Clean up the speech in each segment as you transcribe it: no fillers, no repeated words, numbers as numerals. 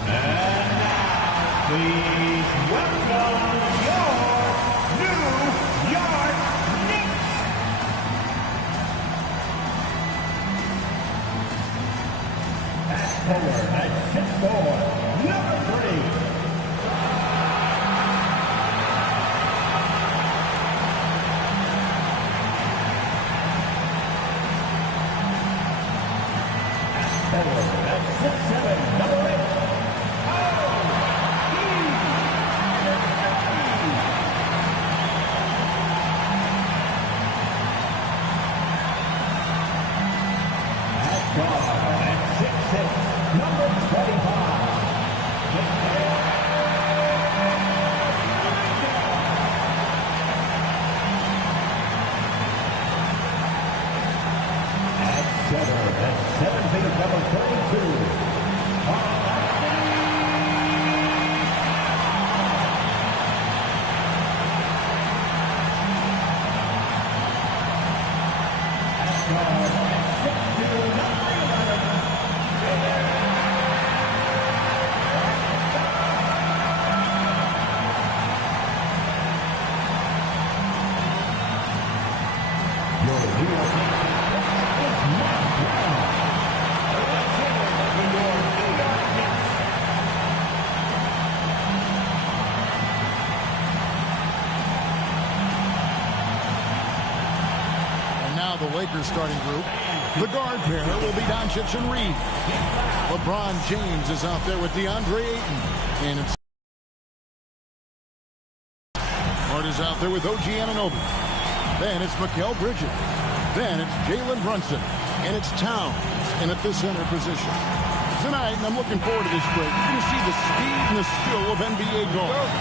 And now, please welcome your New York Knicks. At forward, at 6'4", number 3. Forward at 6'7", number 8. At guard at 6'6", number 25. At center at 7 feet, number 32. The Lakers starting group. The guard pair will be Doncic and Reed. LeBron James is out there with DeAndre Ayton. And it's Hart is out there with OG Anunoby. Then it's Mikal Bridges. Then it's Jalen Brunson. And it's Towns in at the center position. Tonight, and I'm looking forward to this break, you're going to see the speed and the skill of NBA guards.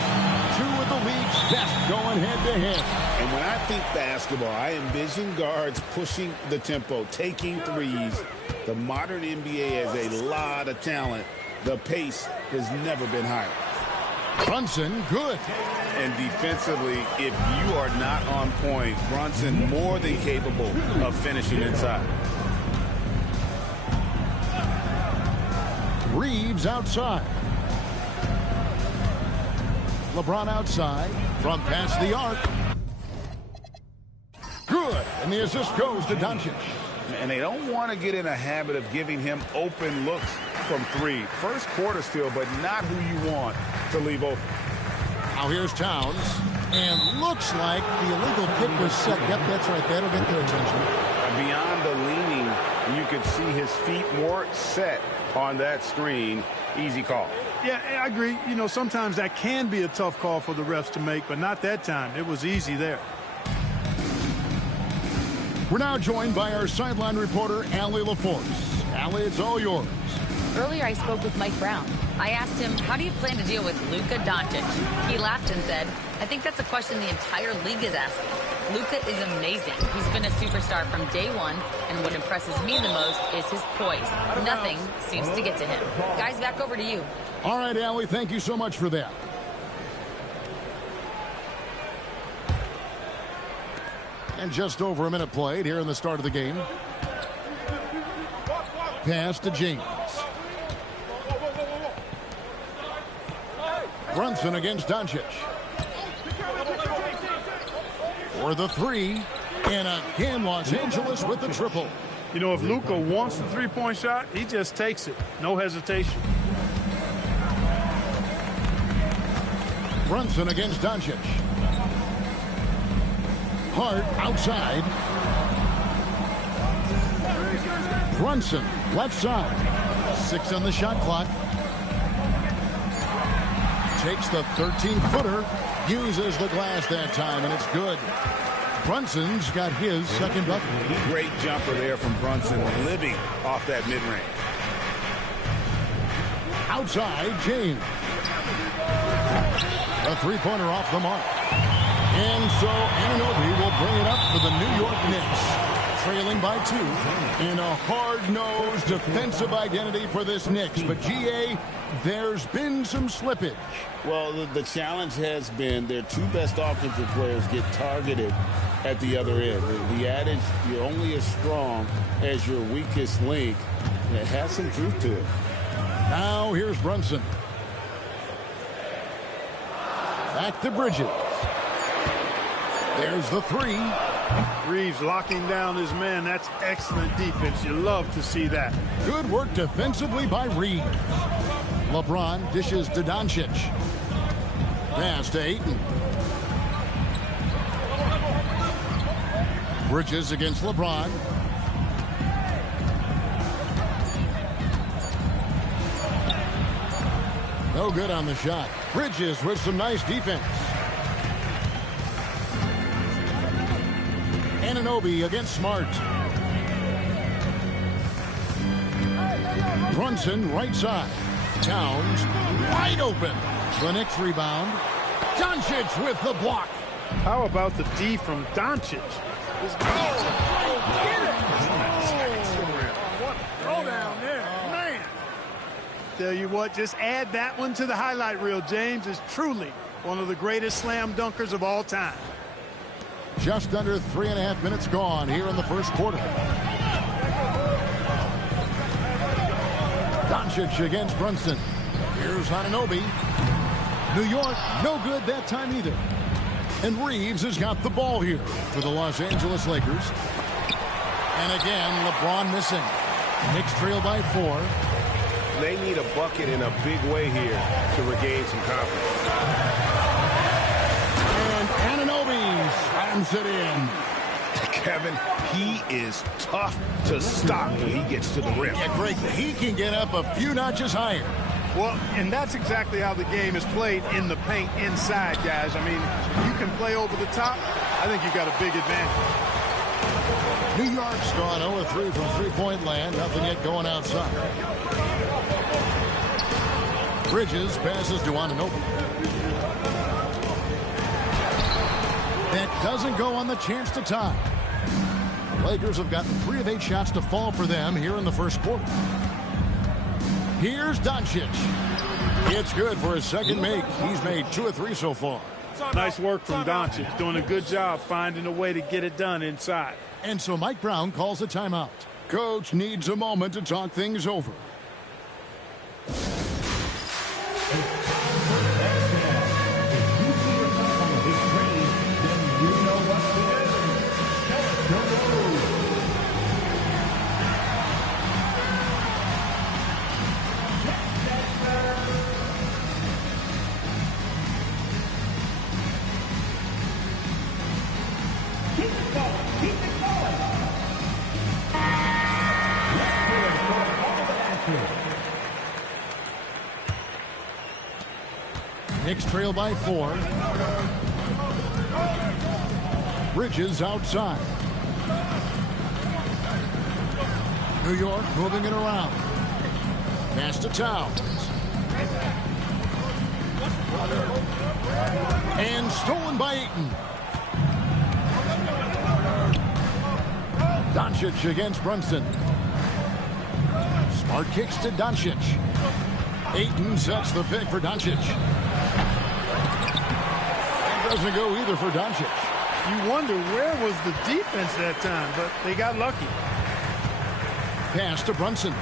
Two of the league's best going head-to-head. And when I think basketball, I envision guards pushing the tempo, taking threes. The modern NBA has a lot of talent. The pace has never been higher. Brunson, good. And defensively, if you are not on point, Brunson more than capable of finishing inside. Reeves outside. LeBron outside from past the arc. Good. And the assist goes to Doncic. And they don't want to get in a habit of giving him open looks from three. First quarter still, but not who you want to leave open. Now here's Towns. And looks like the illegal kick was set. Yep, that's right. That'll get their attention. Beyond the leaning, you could see his feet more set on that screen. Easy call. Yeah, I agree. You know, sometimes that can be a tough call for the refs to make, but not that time. It was easy there. We're now joined by our sideline reporter, Allie LaForce. Allie, it's all yours. Earlier, I spoke with Mike Brown. I asked him, how do you plan to deal with Luka Doncic? He laughed and said, I think that's a question the entire league is asking. Luka is amazing. He's been a superstar from day one, and what impresses me the most is his poise. Nothing seems to get to him. Guys, back over to you. All right, Allie, thank you so much for that. And just over a minute played here in the start of the game. Pass to James. Brunson against Doncic. For the three. And again, Los Angeles with the triple. You know, if Luka wants the three-point shot, he just takes it. No hesitation. Brunson against Doncic. Hart outside. Brunson left side. 6 on the shot clock. Takes the 13-footer. Uses the glass that time, and it's good. Brunson's got his second bucket. Great jumper there from Brunson, living off that mid-range. Outside, James. A three-pointer off the mark. And so Anunoby will bring it up for the New York Knicks. Trailing by 2. And a hard-nosed defensive identity for this Knicks. But, G.A., there's been some slippage. Well, the challenge has been their two best offensive players get targeted at the other end. The adage, you're only as strong as your weakest link, it has some truth to it. Now here's Brunson. Back to Bridges. There's the three. Reeves locking down his man. That's excellent defense. You love to see that. Good work defensively by Reeves. LeBron dishes to Doncic. Pass to Ayton. Bridges against LeBron. No good on the shot. Bridges with some nice defense. Anunoby against Smart. Brunson right side. Towns wide open. The Knicks rebound. Doncic with the block. How about the D from Doncic? What a throwdown there, man. Tell you what, just add that one to the highlight reel. James is truly one of the greatest slam dunkers of all time. Just under 3.5 minutes gone here in the first quarter. Doncic against Brunson. Here's Anunoby. New York, no good that time either. And Reeves has got the ball here for the Los Angeles Lakers. And again, LeBron missing. Knicks trail by 4. They need a bucket in a big way here to regain some confidence. And Anunoby slams it in. Kevin, he is tough to stop when he gets to the rim. Yeah, Greg, he can get up a few notches higher. Well, and that's exactly how the game is played in the paint inside, guys. I mean, if you can play over the top, I think you've got a big advantage. New York's gone 0-3 from three-point land. Nothing yet going outside. Bridges passes to Anunoby. That doesn't go on the chance to tie. The Lakers have gotten 3 of 8 shots to fall for them here in the first quarter. Here's Doncic. It's good for his second make. He's made 2 of 3 so far. Nice work from Doncic. Doing a good job finding a way to get it done inside. And so Mike Brown calls a timeout. Coach needs a moment to talk things over. Knicks trail by 4. Bridges outside. New York moving it around. Pass to Towns. And stolen by Ayton. Doncic against Brunson. Smart kicks to Doncic. Ayton sets the pick for Doncic. That doesn't go either for Doncic. You wonder where was the defense that time, but they got lucky. Pass to Brunson.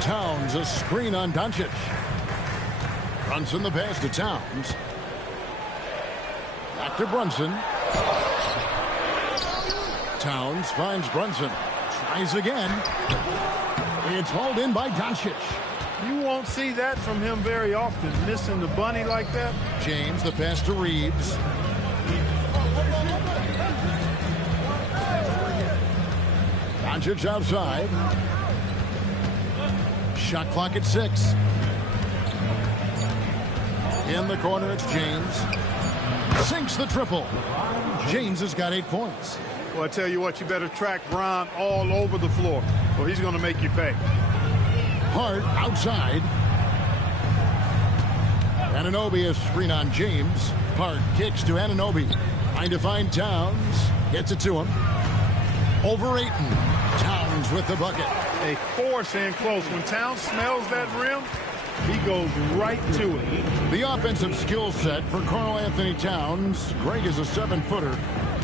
Towns a screen on Doncic. Brunson the pass to Towns. Back to Brunson. Towns finds Brunson. Tries again. It's hauled in by Doncic. You won't see that from him very often, missing the bunny like that. James the pass to Reeves. Doncic outside. Shot clock at 6. In the corner, it's James. Sinks the triple. James has got 8 points. Well, I tell you what, you better track Bron all over the floor, or he's going to make you pay. Hart outside. Anunoby a screen on James. Hart kicks to Anunoby. Trying to find Towns. Gets it to him. Over Ayton. Towns with the bucket. They force in close. When Towns smells that rim, he goes right to it. The offensive skill set for Karl Anthony Towns, Greg is a 7-footer,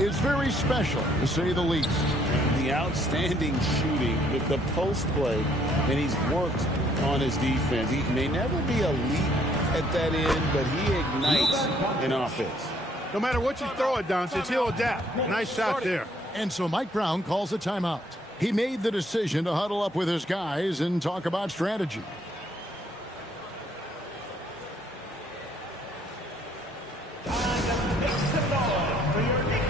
is very special, to say the least. And the outstanding shooting, with the post play, and he's worked on his defense. He may never be elite at that end, but he ignites an offense. No matter what you throw at Doncic, he'll adapt. Nice shot there. And so Mike Brown calls a timeout. He made the decision to huddle up with his guys and talk about strategy. Time to make some noise for your Knicks.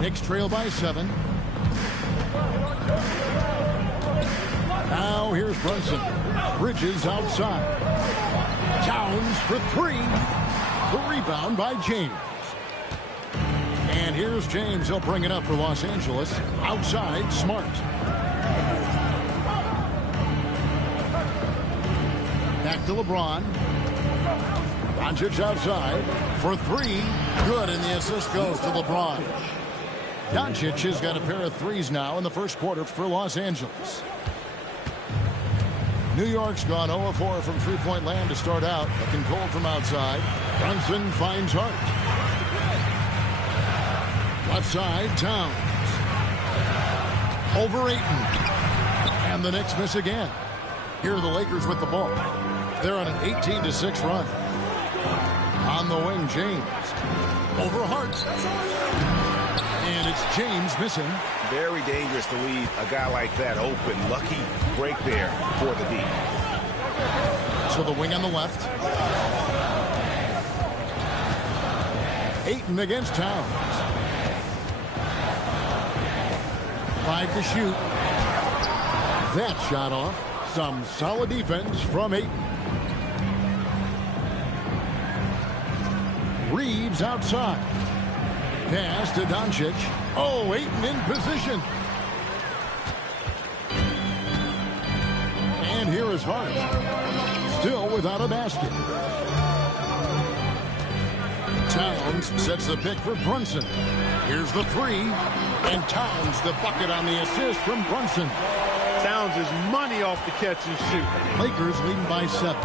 Knicks trail by 7. Now here's Brunson. Bridges outside. Towns for 3. The rebound by James. And here's James. He'll bring it up for Los Angeles. Outside, Smart. Back to LeBron. Doncic outside for 3. Good, and the assist goes to LeBron. Doncic has got a pair of threes now in the first quarter for Los Angeles. New York's gone 0-4 from three-point land to start out. Looking cold from outside. Brunson finds Hart. Left side, Towns. Over Ayton. And the Knicks miss again. Here are the Lakers with the ball. They're on an 18-6 run. On the wing, James. Over Hart. And it's James missing. Very dangerous to leave a guy like that open. Lucky break there for the D. So the wing on the left. Ayton against Towns. 5 to shoot. That shot off. Some solid defense from Ayton. Reeves outside. Pass to Doncic. Oh, Ayton in position. And here is Hart. Still without a basket. Towns sets the pick for Brunson. Here's the 3. And Towns the bucket on the assist from Brunson. Towns is money off the catch and shoot. Lakers leading by 7.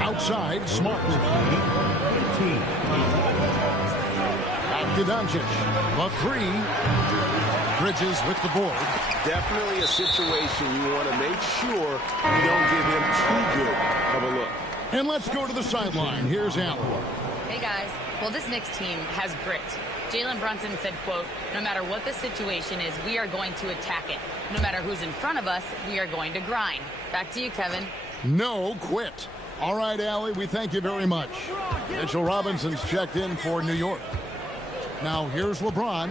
Outside, Smart. Back to Doncic. The 3. Bridges with the board. Definitely a situation you want to make sure you don't give him too good of a look. And let's go to the sideline. Here's Allen. Hey, guys. Well, this Knicks team has grit. Jalen Brunson said, quote, no matter what the situation is, we are going to attack it. No matter who's in front of us, we are going to grind. Back to you, Kevin. No quit. All right, Allie, we thank you very much. Mitchell Robinson's checked in for New York. Now, here's LeBron.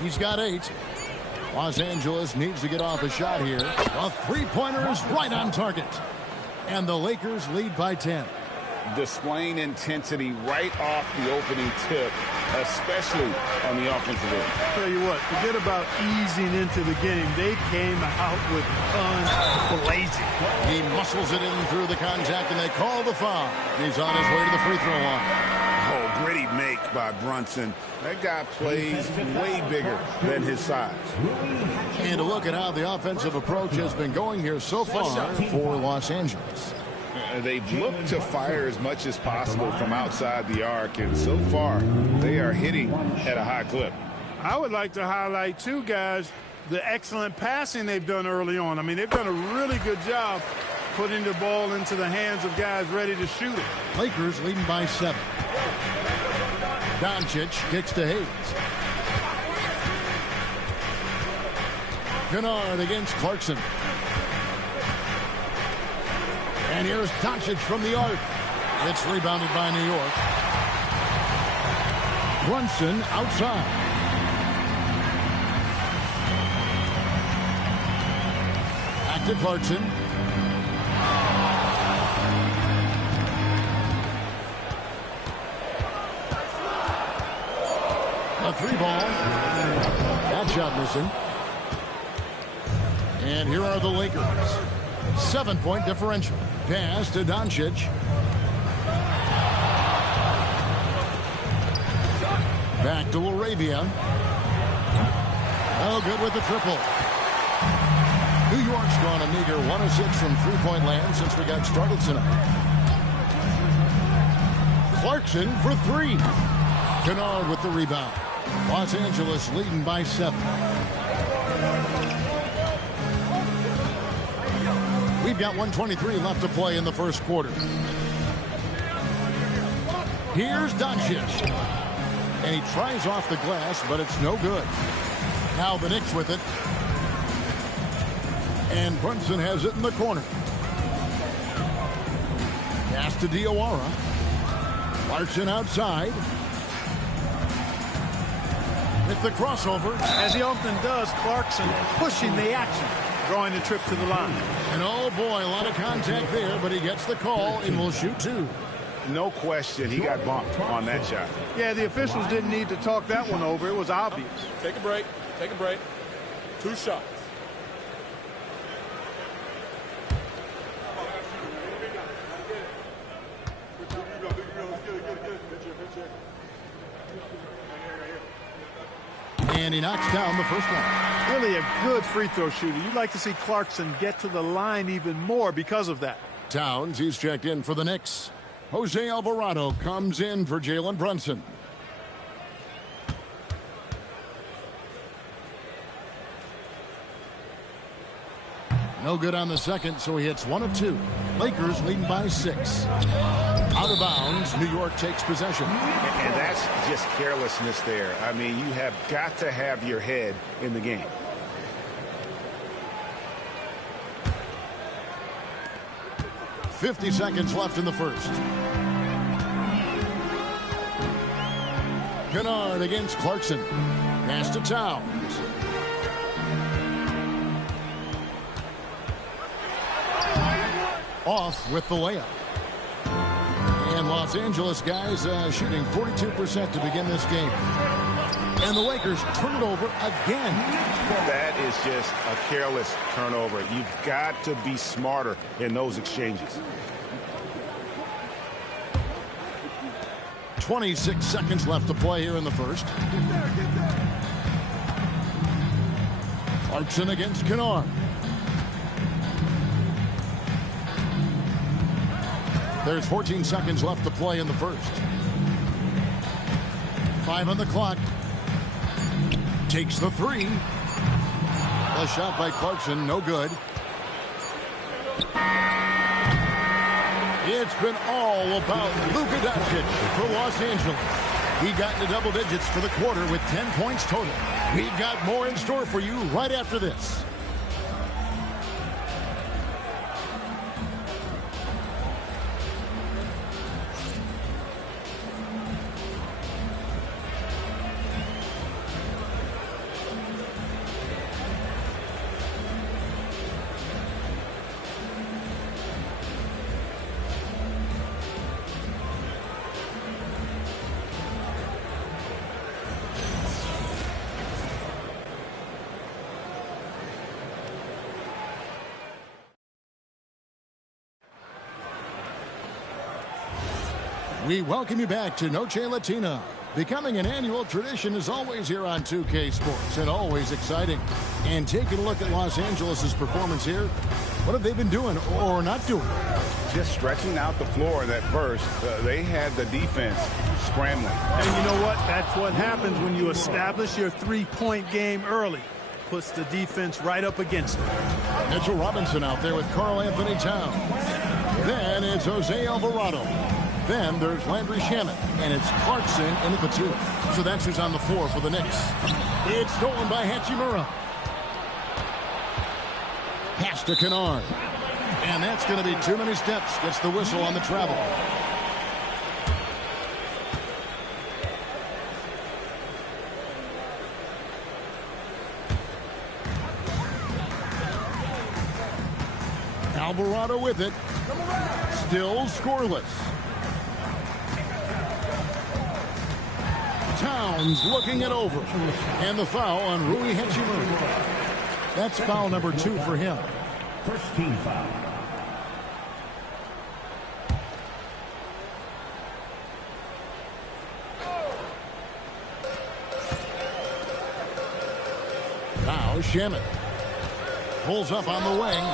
He's got 8. Los Angeles needs to get off a shot here. A three-pointer is right on target. And the Lakers lead by 10. Displaying intensity right off the opening tip, especially on the offensive end. Tell you what, forget about easing into the game. They came out with guns blazing. He muscles it in through the contact, and they call the foul. He's on his way to the free throw line. Oh, gritty make by Brunson. That guy plays way bigger than his size. And to look at how the offensive approach has been going here so far for Los Angeles. They've looked to fire as much as possible from outside the arc, and so far they are hitting at a high clip. I would like to highlight, too, guys, the excellent passing they've done early on. I mean, they've done a really good job putting the ball into the hands of guys ready to shoot it. Lakers leading by 7. Doncic kicks to Hayes. Kennard against Clarkson. And here's Doncic from the arc. It's rebounded by New York. Brunson outside. Back to Clarkson. shot missing. And here are the Lakers. 7-point differential. Pass to Doncic. Back to Laravia. Oh, good with the triple. New York's gone a meager 1 of 6 from three-point land since we got started tonight. Clarkson for 3. Kennard with the rebound. Los Angeles leading by 7. We've got 1:23 left to play in the first quarter. Here's Doncic. And he tries off the glass, but it's no good. Now the Knicks with it. And Brunson has it in the corner. Pass to Diawara. Clarkson outside. With the crossover. As he often does, Clarkson pushing the action, drawing the trip to the line. And oh boy, a lot of contact there, but he gets the call and will shoot 2. No question, he got bumped on that shot. Yeah, the officials didn't need to talk that one over. It was obvious. Take a break. Take a break. 2 shots. And he knocks down the first one. Really a good free throw shooter. You'd like to see Clarkson get to the line even more because of that. Towns, he's checked in for the Knicks. Jose Alvarado comes in for Jalen Brunson. No good on the second, so he hits 1 of 2. Lakers leading by 6. Out of bounds, New York takes possession. And that's just carelessness there. I mean, you have got to have your head in the game. .50 left in the first. Kennard against Clarkson. Pass to Towns. Off with the layup. And Los Angeles guys shooting 42% to begin this game. And the Lakers turn it over again. That is just a careless turnover. You've got to be smarter in those exchanges. 26 seconds left to play here in the first. Clarkson against Kennard. There's 14 seconds left to play in the first. 5 on the clock. Takes the 3. The shot by Clarkson, no good. It's been all about Luka Doncic for Los Angeles. He got into double digits for the quarter with 10 points total. We've got more in store for you right after this. We welcome you back to Noche Latina. Becoming an annual tradition is always here on 2K Sports and always exciting. And taking a look at Los Angeles' performance here, what have they been doing or not doing? Just stretching out the floor that first. They had the defense scrambling. And you know what? That's what happens when you establish your three-point game early. Puts the defense right up against it. Mitchell Robinson out there with Karl Anthony Towns. Then it's Jose Alvarado. Then there's Landry Shamet, and it's Clarkson in at the 2. So that's who's on the floor for the Knicks. It's stolen by Hachimura. Pass to Kennard. And that's going to be too many steps. Gets the whistle on the travel. Alvarado with it. Still scoreless. Towns looking it over. And the foul on Rui Hachimura. That's foul number 2 for him. First team foul. Now Shamet pulls up on the wing.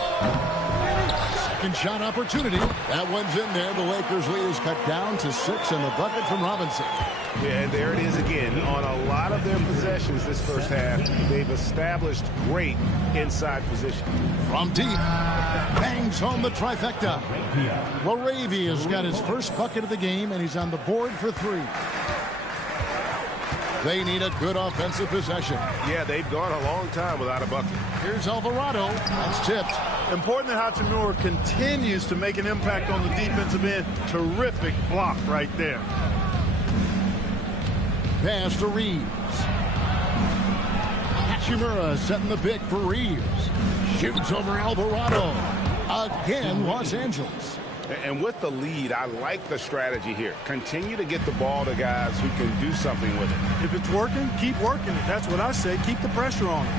Second shot opportunity. That one's in there. The Lakers lead is cut down to 6, and the bucket from Robinson. Yeah, and there it is again. On a lot of their possessions this first half, they've established great inside position. From deep, bangs home the trifecta. Laravia's got his first bucket of the game, and he's on the board for 3. They need a good offensive possession. Yeah, they've gone a long time without a bucket. Here's Alvarado. That's tipped. Important that Hachimura continues to make an impact on the defensive end. Terrific block right there. Pass to Reeves. Hachimura setting the pick for Reeves. Shoots over Alvarado. Again, Los Angeles. And with the lead, I like the strategy here. Continue to get the ball to guys who can do something with it. If it's working, keep working it. That's what I say. Keep the pressure on it.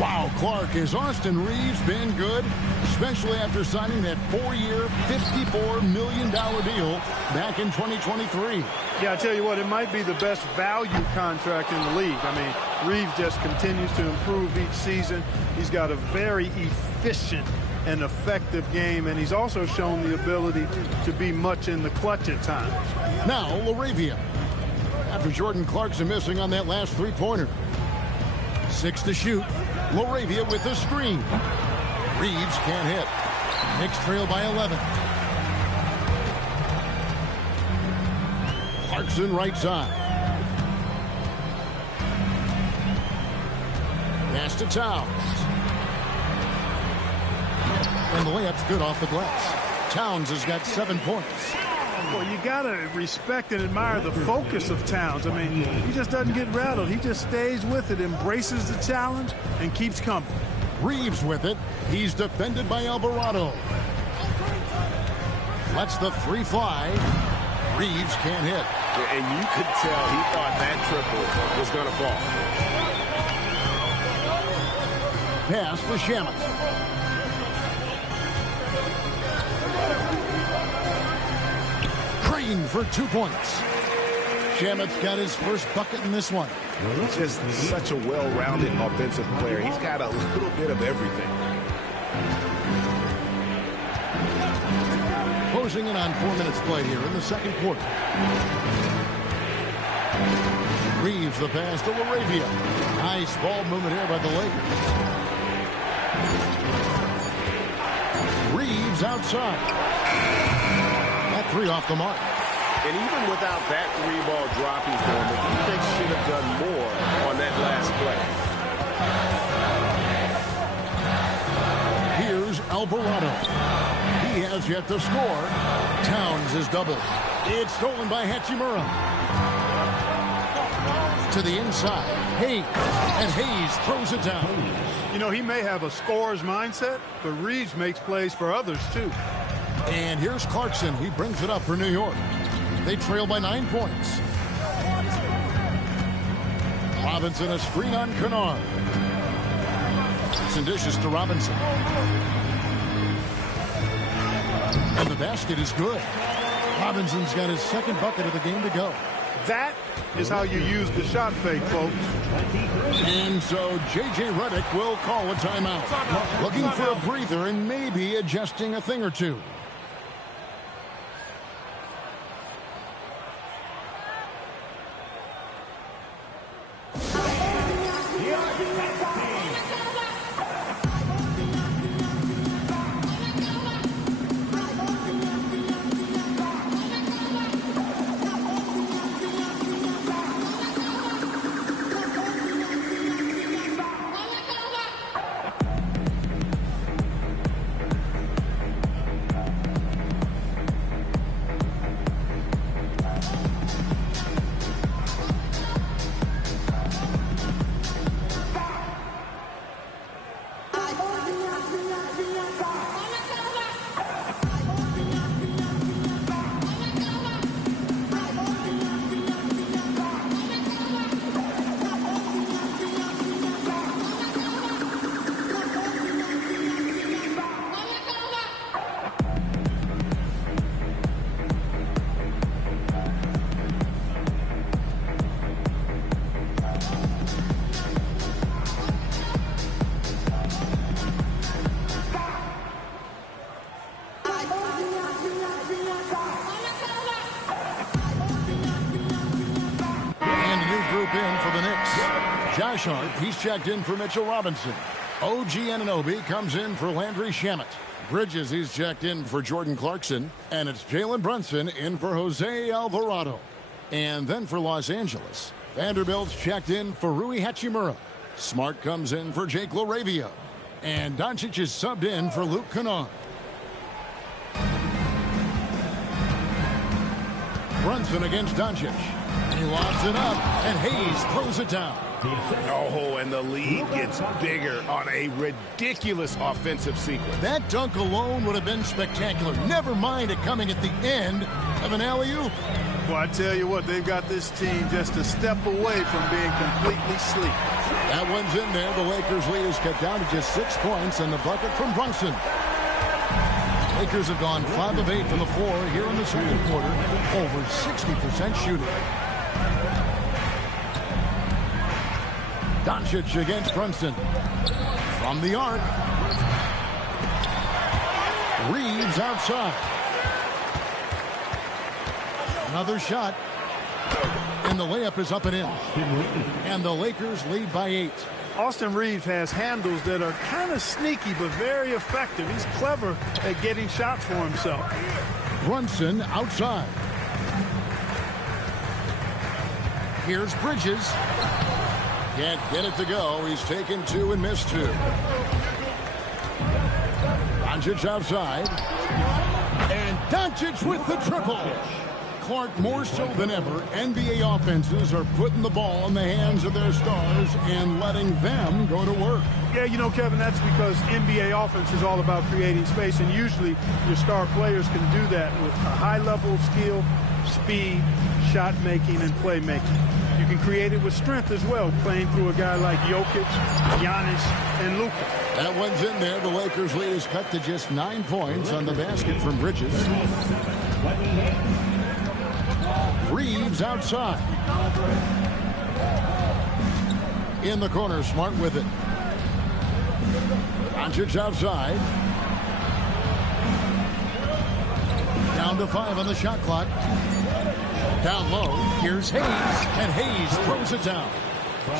Wow, Clark, has Austin Reeves been good? Especially after signing that 4-year, $54 million deal back in 2023. Yeah, I tell you what, it might be the best value contract in the league. I mean, Reeves just continues to improve each season. He's got a very efficient and effective game, and he's also shown the ability to be much in the clutch at times. Now, Laravia. After Jordan Clarkson missing on that last 3-pointer. 6 to shoot. Laravia with the screen. Reeves can't hit. Knicks trail by 11. Clarkson right side. Pass to Towns. And the layup's good off the glass. Towns has got 7 points. Well, you got to respect and admire the focus of Towns. I mean, he just doesn't get rattled. He just stays with it, embraces the challenge, and keeps coming. Reeves with it. He's defended by Alvarado. Lets the free fly. Reeves can't hit. And you could tell he thought that triple was going to fall. Pass for Shamet. For 2 points. Shamet's got his first bucket in this one. Just such a well-rounded offensive player. He's got a little bit of everything. Closing in on 4 minutes played here in the second quarter. Reeves the pass to Laravia. Nice ball movement here by the Lakers. Reeves outside. That 3 off the mark. And even without that 3-ball dropping for him, the defense should have done more on that last play. Here's Alvarado. He has yet to score. Towns is doubled. It's stolen by Hachimura. To the inside. Hayes. And Hayes throws it down. You know, he may have a scorer's mindset, but Reeves makes plays for others, too. And here's Clarkson. He brings it up for New York. They trail by 9 points. Robinson a screen on Kennard. It's dishes to Robinson. And the basket is good. Robinson's got his second bucket of the game to go. That is how you use the shot fake, folks. And so J.J. Redick will call a timeout. Looking for a breather and maybe adjusting a thing or two. Hart. He's checked in for Mitchell Robinson. OG Anunoby comes in for Landry Shamet. Bridges, he's checked in for Jordan Clarkson. And it's Jalen Brunson in for Jose Alvarado. And then for Los Angeles, Vanderbilt's checked in for Rui Hachimura. Smart comes in for Jake LaRavia. And Doncic is subbed in for Luke Kennard. Brunson against Doncic. He lobs it up, and Hayes throws it down. Oh, and the lead gets bigger on a ridiculous offensive sequence. That dunk alone would have been spectacular. Never mind it coming at the end of an alley-oop. Well, I tell you what, they've got this team just a step away from being completely sleep. That one's in there. The Lakers' lead is cut down to just 6 points, and the bucket from Brunson. Lakers have gone 5 of 8 from the floor here in the second quarter. Over 60% shooting. Doncic against Brunson. From the arc. Reeves outside. Another shot. And the layup is up and in. And the Lakers lead by 8. Austin Reeves has handles that are kind of sneaky but very effective. He's clever at getting shots for himself. Brunson outside. Here's Bridges. Can't get it to go. He's taken 2 and missed 2. Doncic outside. And Doncic with the triple. Clark, more so than ever, NBA offenses are putting the ball in the hands of their stars and letting them go to work. Yeah, you know, Kevin, that's because NBA offense is all about creating space, and usually your star players can do that with a high level of skill, speed, shot making, and playmaking. You can create it with strength as well, playing through a guy like Jokic, Giannis, and Luka. That one's in there. The Lakers' lead is cut to just 9 points on the basket from Bridges. Reeves outside. In the corner, Smart with it. Doncic outside. Down to 5 on the shot clock. Down low, here's Hayes, and Hayes throws it down.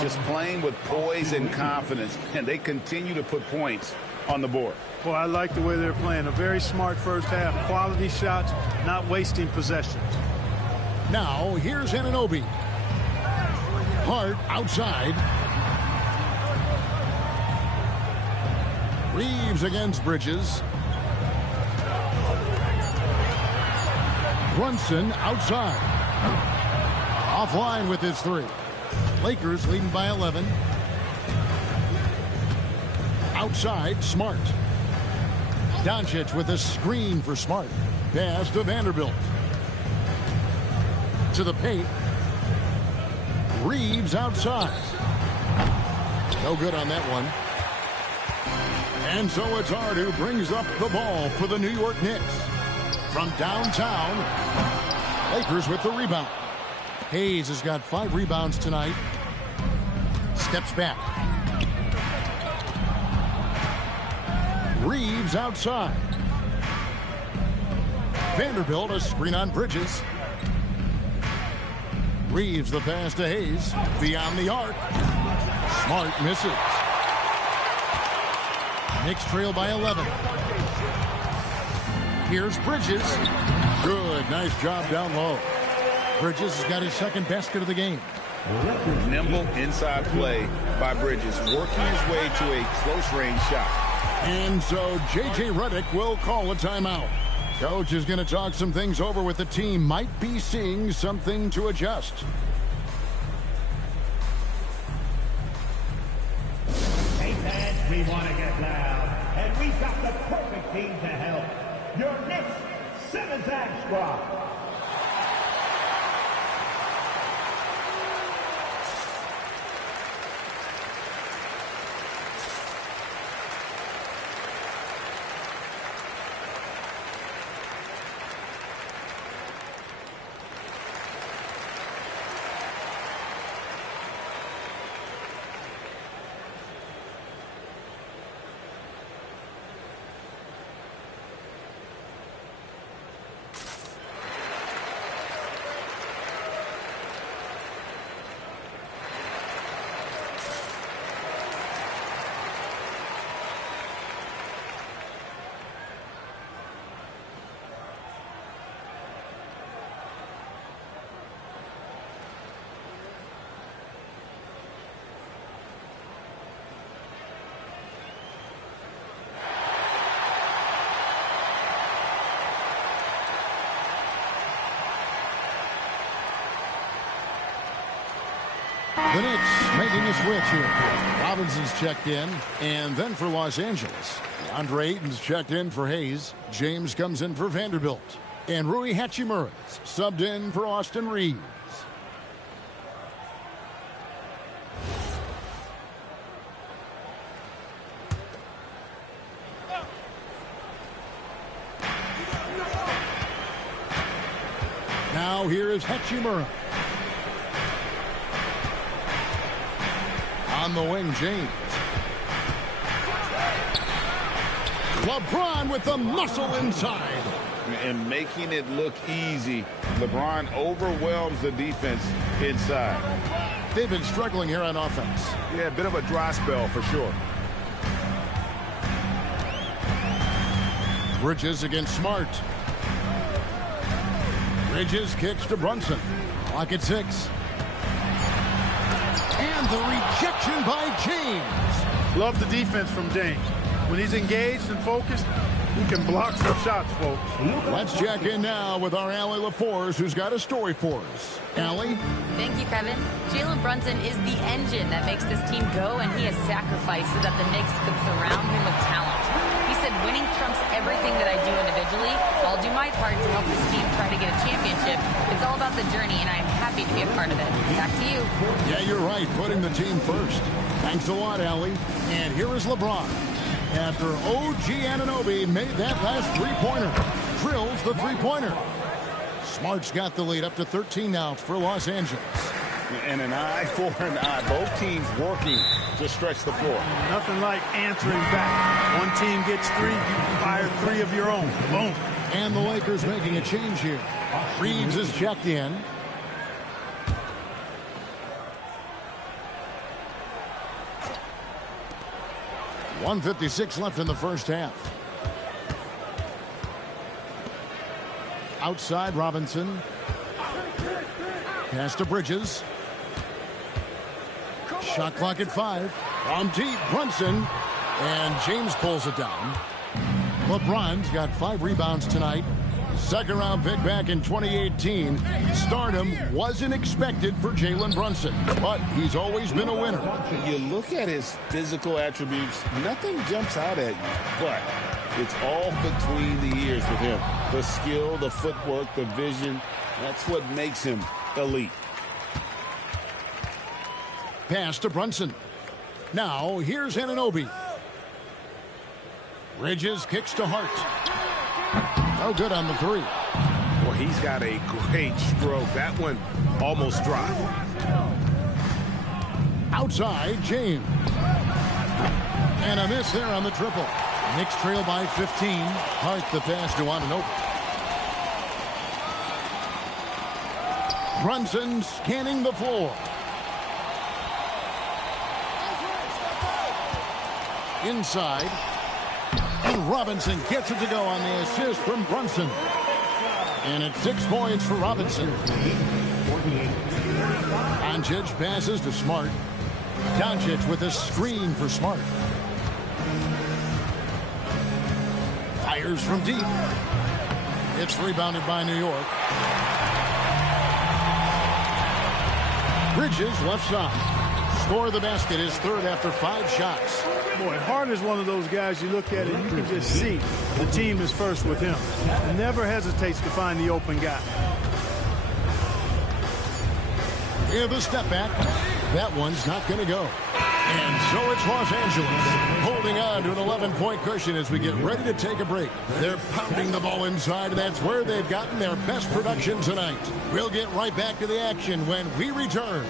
Just playing with poise and confidence, and they continue to put points on the board. Well, I like the way they're playing. A very smart first half. Quality shots, not wasting possessions. Now, here's Anunoby. Hart outside. Reeves against Bridges. Brunson outside. Offline with his 3. Lakers leading by 11. Outside, Smart. Doncic with a screen for Smart. Pass to Vanderbilt. To the paint. Reeves outside. No good on that one. And so it's Hart who brings up the ball for the New York Knicks. From downtown, Lakers with the rebound. Hayes has got 5 rebounds tonight. Steps back. Reeves outside. Vanderbilt, a screen on Bridges. Reeves the pass to Hayes. Beyond the arc. Smart misses. Knicks trail by 11. Here's Bridges. Good. Nice job down low. Bridges has got his second basket of the game. Nimble inside play by Bridges, working his way to a close-range shot. And so J.J. Redick will call a timeout. Coach is going to talk some things over with the team. Might be seeing something to adjust. Hey, fans, we want to get loud, and we've got the perfect team to help. Your Knicks 7-man squad. The Knicks making a switch here. Robinson's checked in, and then for Los Angeles, Andre Ayton's checked in for Hayes. James comes in for Vanderbilt. And Rui Hachimura's subbed in for Austin Reeves. Now here is Hachimura. On the wing, James. LeBron with the muscle inside. And making it look easy. LeBron overwhelms the defense inside. They've been struggling here on offense. Yeah, a bit of a dry spell for sure. Bridges against Smart. Bridges kicks to Brunson. Clock at 6. And the rejection by James. Love the defense from James. When he's engaged and focused, he can block some shots, folks. Let's check in now with our Allie LaForce, who's got a story for us. Allie? Thank you, Kevin. Jalen Brunson is the engine that makes this team go, and he has sacrificed so that the Knicks could surround him with talent. He said, winning trumps everything that I do individually. I'll do my part to help this team try to get a championship. It's all about the journey, and I am happy to be a part of it. Back to you. Yeah, you're right. Putting the team first. Thanks a lot, Allie. And here is LeBron. After OG Anunoby made that last three-pointer. Drills the three-pointer. Smart's got the lead up to 13 now for Los Angeles. And an eye for an eye. Both teams working to stretch the floor. Nothing like answering back. One team gets 3, you fire 3 of your own. Boom. And the Lakers making a change here. Reeves is checked in. .156 left in the first half. Outside Robinson. Pass to Bridges. Shot clock at 5. From deep, Brunson. And James pulls it down. LeBron's got 5 rebounds tonight. Second round pick back in 2018. Stardom wasn't expected for Jalen Brunson, but he's always been a winner. You look at his physical attributes, nothing jumps out at you, but it's all between the ears with him. The skill, the footwork, the vision, that's what makes him elite. Pass to Brunson. Now here's Anunoby. Bridges kicks to Hart. No good on the 3. Well, he's got a great stroke. That one almost dropped. Outside, James. And a miss there on the triple. Knicks trail by 15. Hart the pass to Anunoby. Brunson scanning the floor. Inside. And Robinson gets it to go on the assist from Brunson. And it's 6 points for Robinson. Doncic passes to Smart. Doncic with a screen for Smart. Fires from deep. It's rebounded by New York. Bridges left side. Score the basket, his third after 5 shots. Boy, Hart is one of those guys you look at and you can just see the team is first with him. And never hesitates to find the open guy. Yeah, the step back. That one's not going to go. And so it's Los Angeles holding on to an 11-point cushion as we get ready to take a break. They're pounding the ball inside, and that's where they've gotten their best production tonight. We'll get right back to the action when we return.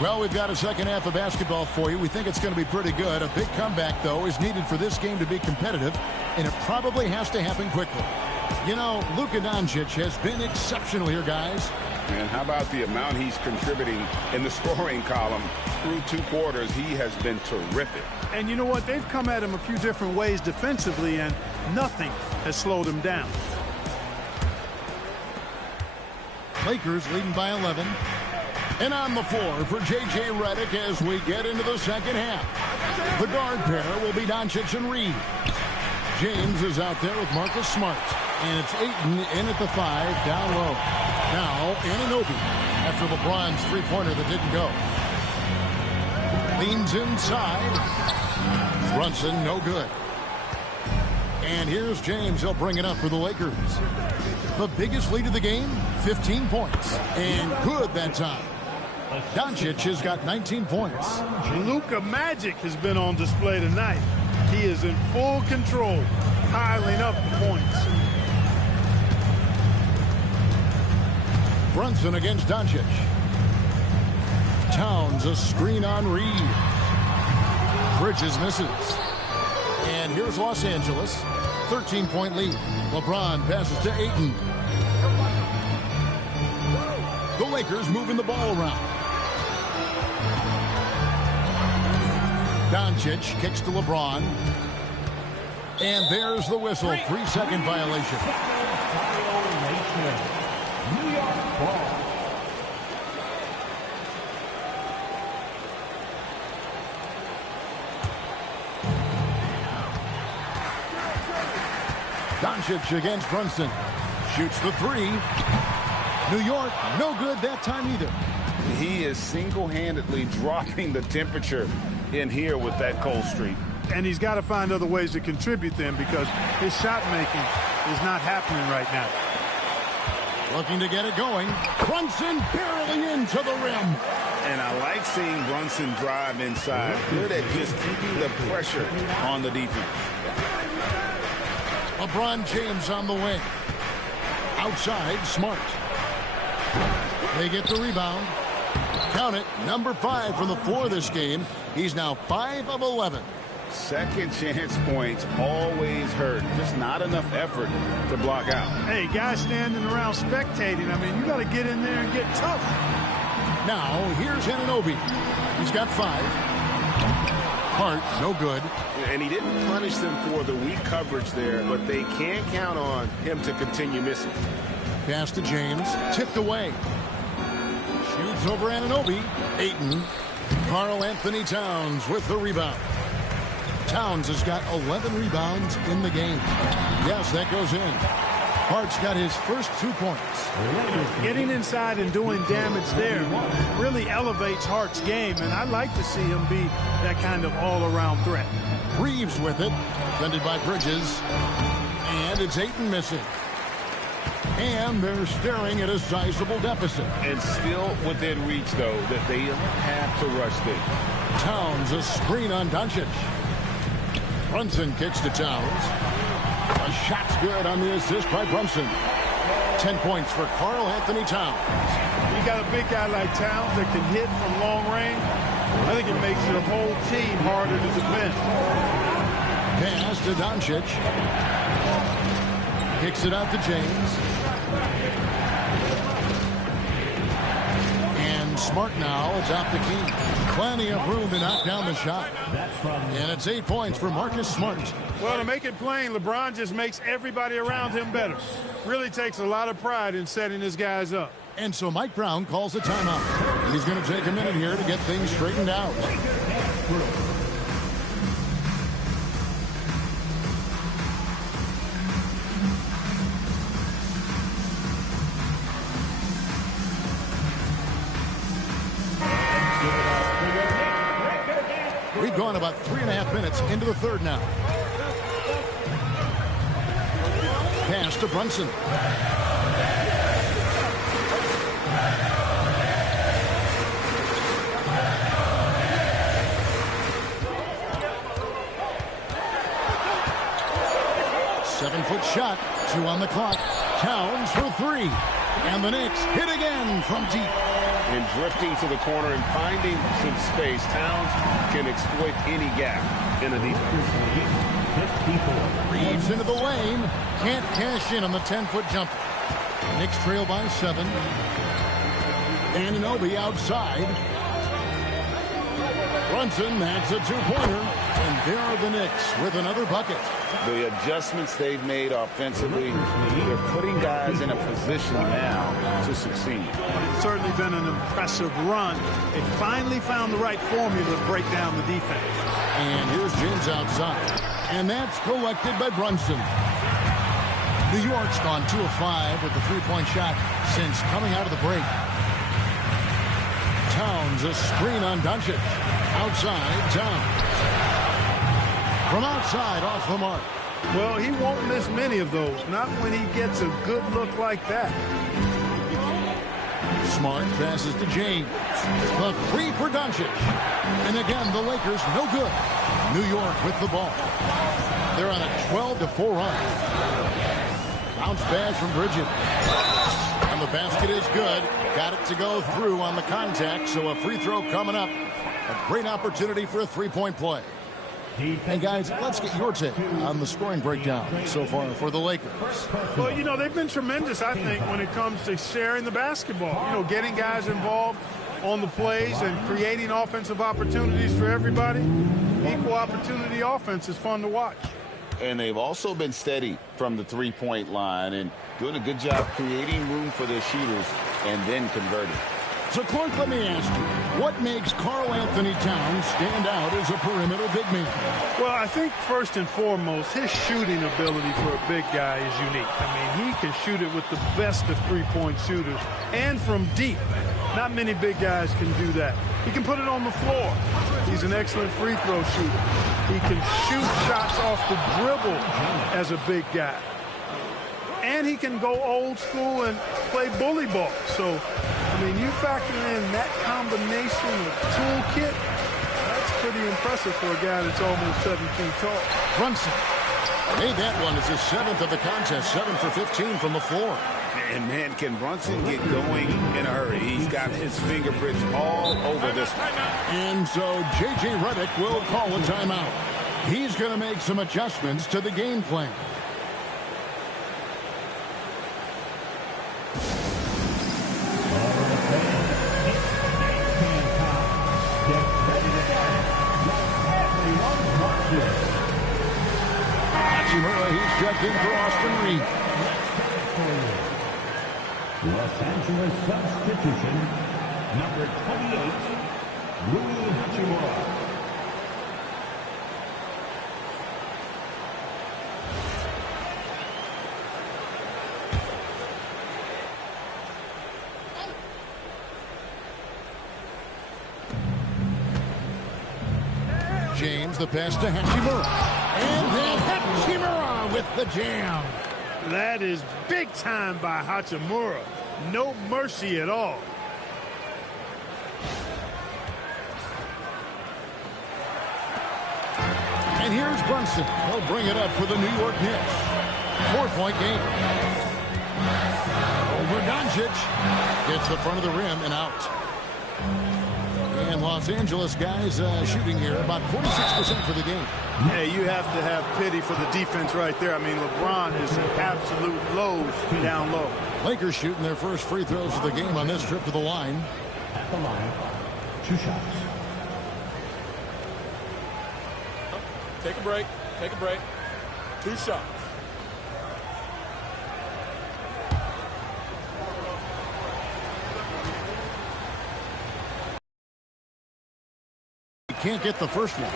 Well, we've got a second half of basketball for you. We think it's going to be pretty good. A big comeback, though, is needed for this game to be competitive, and it probably has to happen quickly. You know, Luka Doncic has been exceptional here, guys. And how about the amount he's contributing in the scoring column through 2 quarters? He has been terrific. And you know what? They've come at him a few different ways defensively, and nothing has slowed him down. Lakers leading by 11. And on the floor for J.J. Redick as we get into the second half. The guard pair will be Doncic and Reed. James is out there with Marcus Smart. And it's Ayton in at the 5, down low. Now, Anunoby after LeBron's three-pointer that didn't go. Leans inside. Brunson, no good. And here's James. He'll bring it up for the Lakers. The biggest lead of the game, 15 points. And good that time. Doncic has got 19 points. Luka Magic has been on display tonight. He is in full control, piling up the points. Brunson against Doncic. Towns a screen on Reed. Bridges misses. And here's Los Angeles. 13-point lead. LeBron passes to Ayton. The Lakers moving the ball around. Doncic kicks to LeBron. And there's the whistle. 3-second violation. New York ball. Doncic against Brunson. Shoots the 3. New York, no good that time either. He is single-handedly dropping the temperature in here with that cold streak. And he's got to find other ways to contribute them because his shot making is not happening right now. Looking to get it going. Brunson barely into the rim. And I like seeing Brunson drive inside. Good at just keeping the pressure on the defense. LeBron James on the wing. Outside, Smart. They get the rebound. Count it, number 5 from the floor this game. He's now 5 of 11. Second chance points always hurt. Just not enough effort to block out. Hey, guys standing around spectating. I mean, you got to get in there and get tough. Now, here's Anunoby. He's got 5. Hart, no good. And he didn't punish them for the weak coverage there, but they can't count on him to continue missing. Pass to James. Tipped away. Shoots over Anunoby. Ayton. Karl Anthony Towns with the rebound. Towns has got 11 rebounds in the game. Yes, that goes in. Hart's got his first 2 points. Getting inside and doing damage there really elevates Hart's game, and I'd like to see him be that kind of all-around threat. Reeves with it. Defended by Bridges. And it's Ayton missing. And they're staring at a sizable deficit. And still within reach, though, that they don't have to rush things. Towns a screen on Doncic. Brunson kicks to Towns. A shot's good on the assist by Brunson. 10 points for Karl Anthony Towns. You got a big guy like Towns that can hit from long range. I think it makes your whole team harder to defend. Pass to Doncic. Kicks it out to James. And Smart now atop the key. Plenty of room to knock down the shot. And it's 8 points for Marcus Smart. Well, to make it plain, LeBron just makes everybody around him better. Really takes a lot of pride in setting his guys up. And so Mike Brown calls a timeout. He's going to take a minute here to get things straightened out. We've gone about 3.5 minutes into the third now. Pass to Brunson. shot. 2 on the clock. Towns for 3. And the Knicks hit again from deep. And drifting to the corner and finding some space, Towns can exploit any gap in the defense. Reeves into the lane. Can't cash in on the 10-foot jumper. Knicks trail by 7. Anunoby outside. Brunson, that's a 2-pointer. And there are the Knicks with another bucket. The adjustments they've made offensively, they're putting guys in a position now to succeed. It's certainly been an impressive run. They finally found the right formula to break down the defense. And here's James outside. And that's collected by Brunson. New York's gone 2 of 5 with the 3-point shot since coming out of the break. Towns, a screen on Doncic. Outside, Towns. From outside, off the mark. Well, he won't miss many of those. Not when he gets a good look like that. Smart passes to James. The 3 for Doncic. And again, the Lakers no good. New York with the ball. They're on a 12-4 run. Bounce pass from Bridget. And the basket is good. Got it to go through on the contact, so a free throw coming up. A great opportunity for a 3-point play. Hey, guys, let's get your take on the scoring breakdown so far for the Lakers. Well, you know, they've been tremendous, I think, when it comes to sharing the basketball. You know, getting guys involved on the plays and creating offensive opportunities for everybody. Equal opportunity offense is fun to watch. And they've also been steady from the 3-point line and doing a good job creating room for their shooters and then converting. So, Clark, let me ask you, what makes Karl Anthony Towns stand out as a perimeter big man? Well, I think first and foremost, his shooting ability for a big guy is unique. I mean, he can shoot it with the best of 3-point shooters and from deep. Not many big guys can do that. He can put it on the floor. He's an excellent free throw shooter. He can shoot shots off the dribble as a big guy. And he can go old school and play bully ball. So, I mean, you factor in that combination of toolkit, that's pretty impressive for a guy that's almost 7 feet tall. Brunson made that one as his 7th of the contest, 7 for 15 from the floor. And, man, can Brunson get going in a hurry? He's got his fingerprints all over this one. And so J.J. Redick will call a timeout. He's going to make some adjustments to the game plan. He's checked in for Austin Reed. Los Angeles substitution, number 28, Rui Hachimura. James, the pass to Hachimura. And then Hachimura with the jam. That is big time by Hachimura. No mercy at all. And here's Brunson. He'll bring it up for the New York Knicks. 4-point game. Over Doncic. Gets the front of the rim and out. And Los Angeles guys shooting here about 46% for the game. Hey, you have to have pity for the defense right there. I mean, LeBron is an absolute lows down low. Lakers shooting their first free throws of the game on this trip to the line. At the line, 2 shots. Take a break. Take a break. 2 shots. Can't get the first one.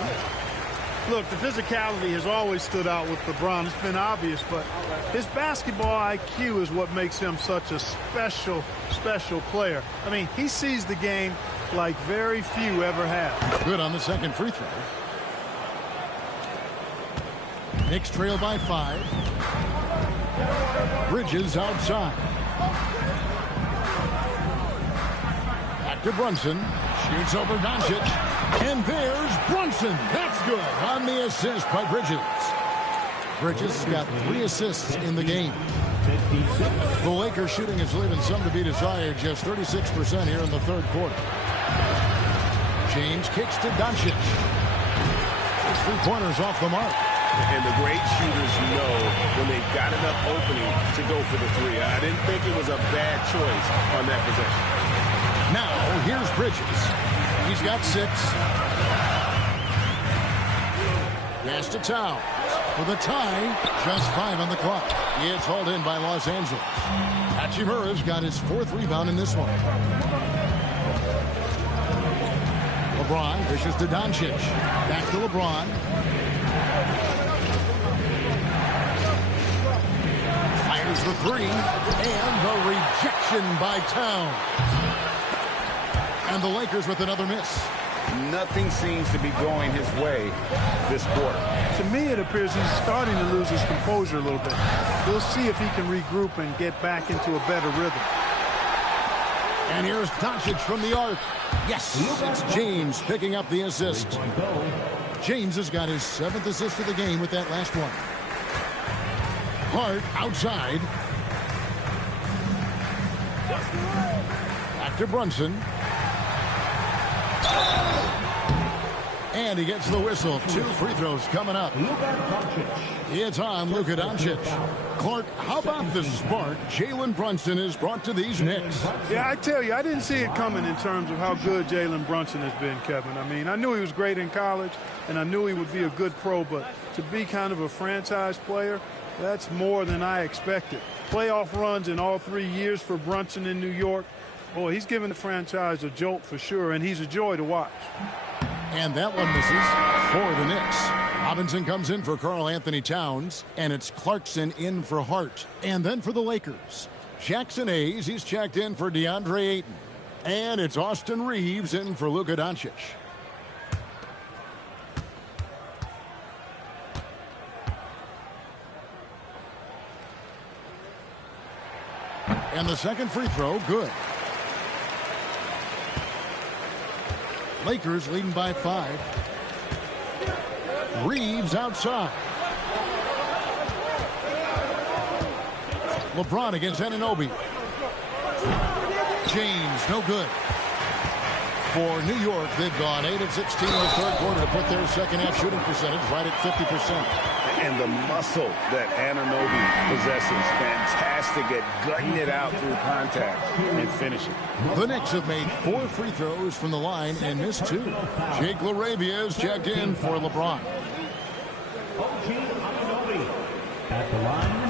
Look, the physicality has always stood out with LeBron. It's been obvious, but his basketball IQ is what makes him such a special player. I mean, he sees the game like very few ever have. Good on the second free throw. Knicks trail by 5. Bridges outside. Back to Brunson. Shoots over Doncic. And there's Brunson. That's good on the assist by Bridges. Bridges has got 3 assists in the game. The Lakers shooting is leaving some to be desired, just 36% here in the third quarter. James kicks to Doncic. His 3-pointers off the mark. And the great shooters know when they've got enough opening to go for the 3. I didn't think it was a bad choice on that possession. Now, here's Bridges. He's got 6. Pass to Towns for the tie. Just 5 on the clock. It's hauled in by Los Angeles. Hachimura's got his 4th rebound in this one. LeBron dishes to Doncic. Back to LeBron. Fires the 3. And the rejection by Towns. And the Lakers with another miss. Nothing seems to be going his way this quarter. To me, it appears he's starting to lose his composure a little bit. We'll see if he can regroup and get back into a better rhythm. And here's Doncic from the arc. Yes, it's James picking up the assist. James has got his 7th assist of the game with that last one. Hart outside. Back to Brunson. And he gets the whistle. 2 free throws coming up. It's on Luka Doncic. Clark, how about the spark Jalen Brunson has brought to these Knicks? Yeah, I tell you, I didn't see it coming in terms of how good Jalen Brunson has been, Kevin. I mean, I knew he was great in college, and I knew he would be a good pro, but to be kind of a franchise player, that's more than I expected. Playoff runs in all 3 years for Brunson in New York. Boy, he's given the franchise a jolt for sure, and he's a joy to watch. And that one misses for the Knicks. Robinson comes in for Karl Anthony Towns, and it's Clarkson in for Hart. And then for the Lakers, Jackson Hayes, he's checked in for DeAndre Ayton. And it's Austin Reeves in for Luka Doncic. And the second free throw, good. Lakers leading by 5. Reeves outside. LeBron against Anunoby. James, no good. For New York, they've gone 8 of 16 in the third quarter to put their second half shooting percentage right at 50%. And the muscle that Anunoby possesses, fantastic at gutting it out through contact and finishing. The Knicks have made 4 free throws from the line and missed 2. Jake LaRavia is checked in for LeBron. OG Anunoby at the line.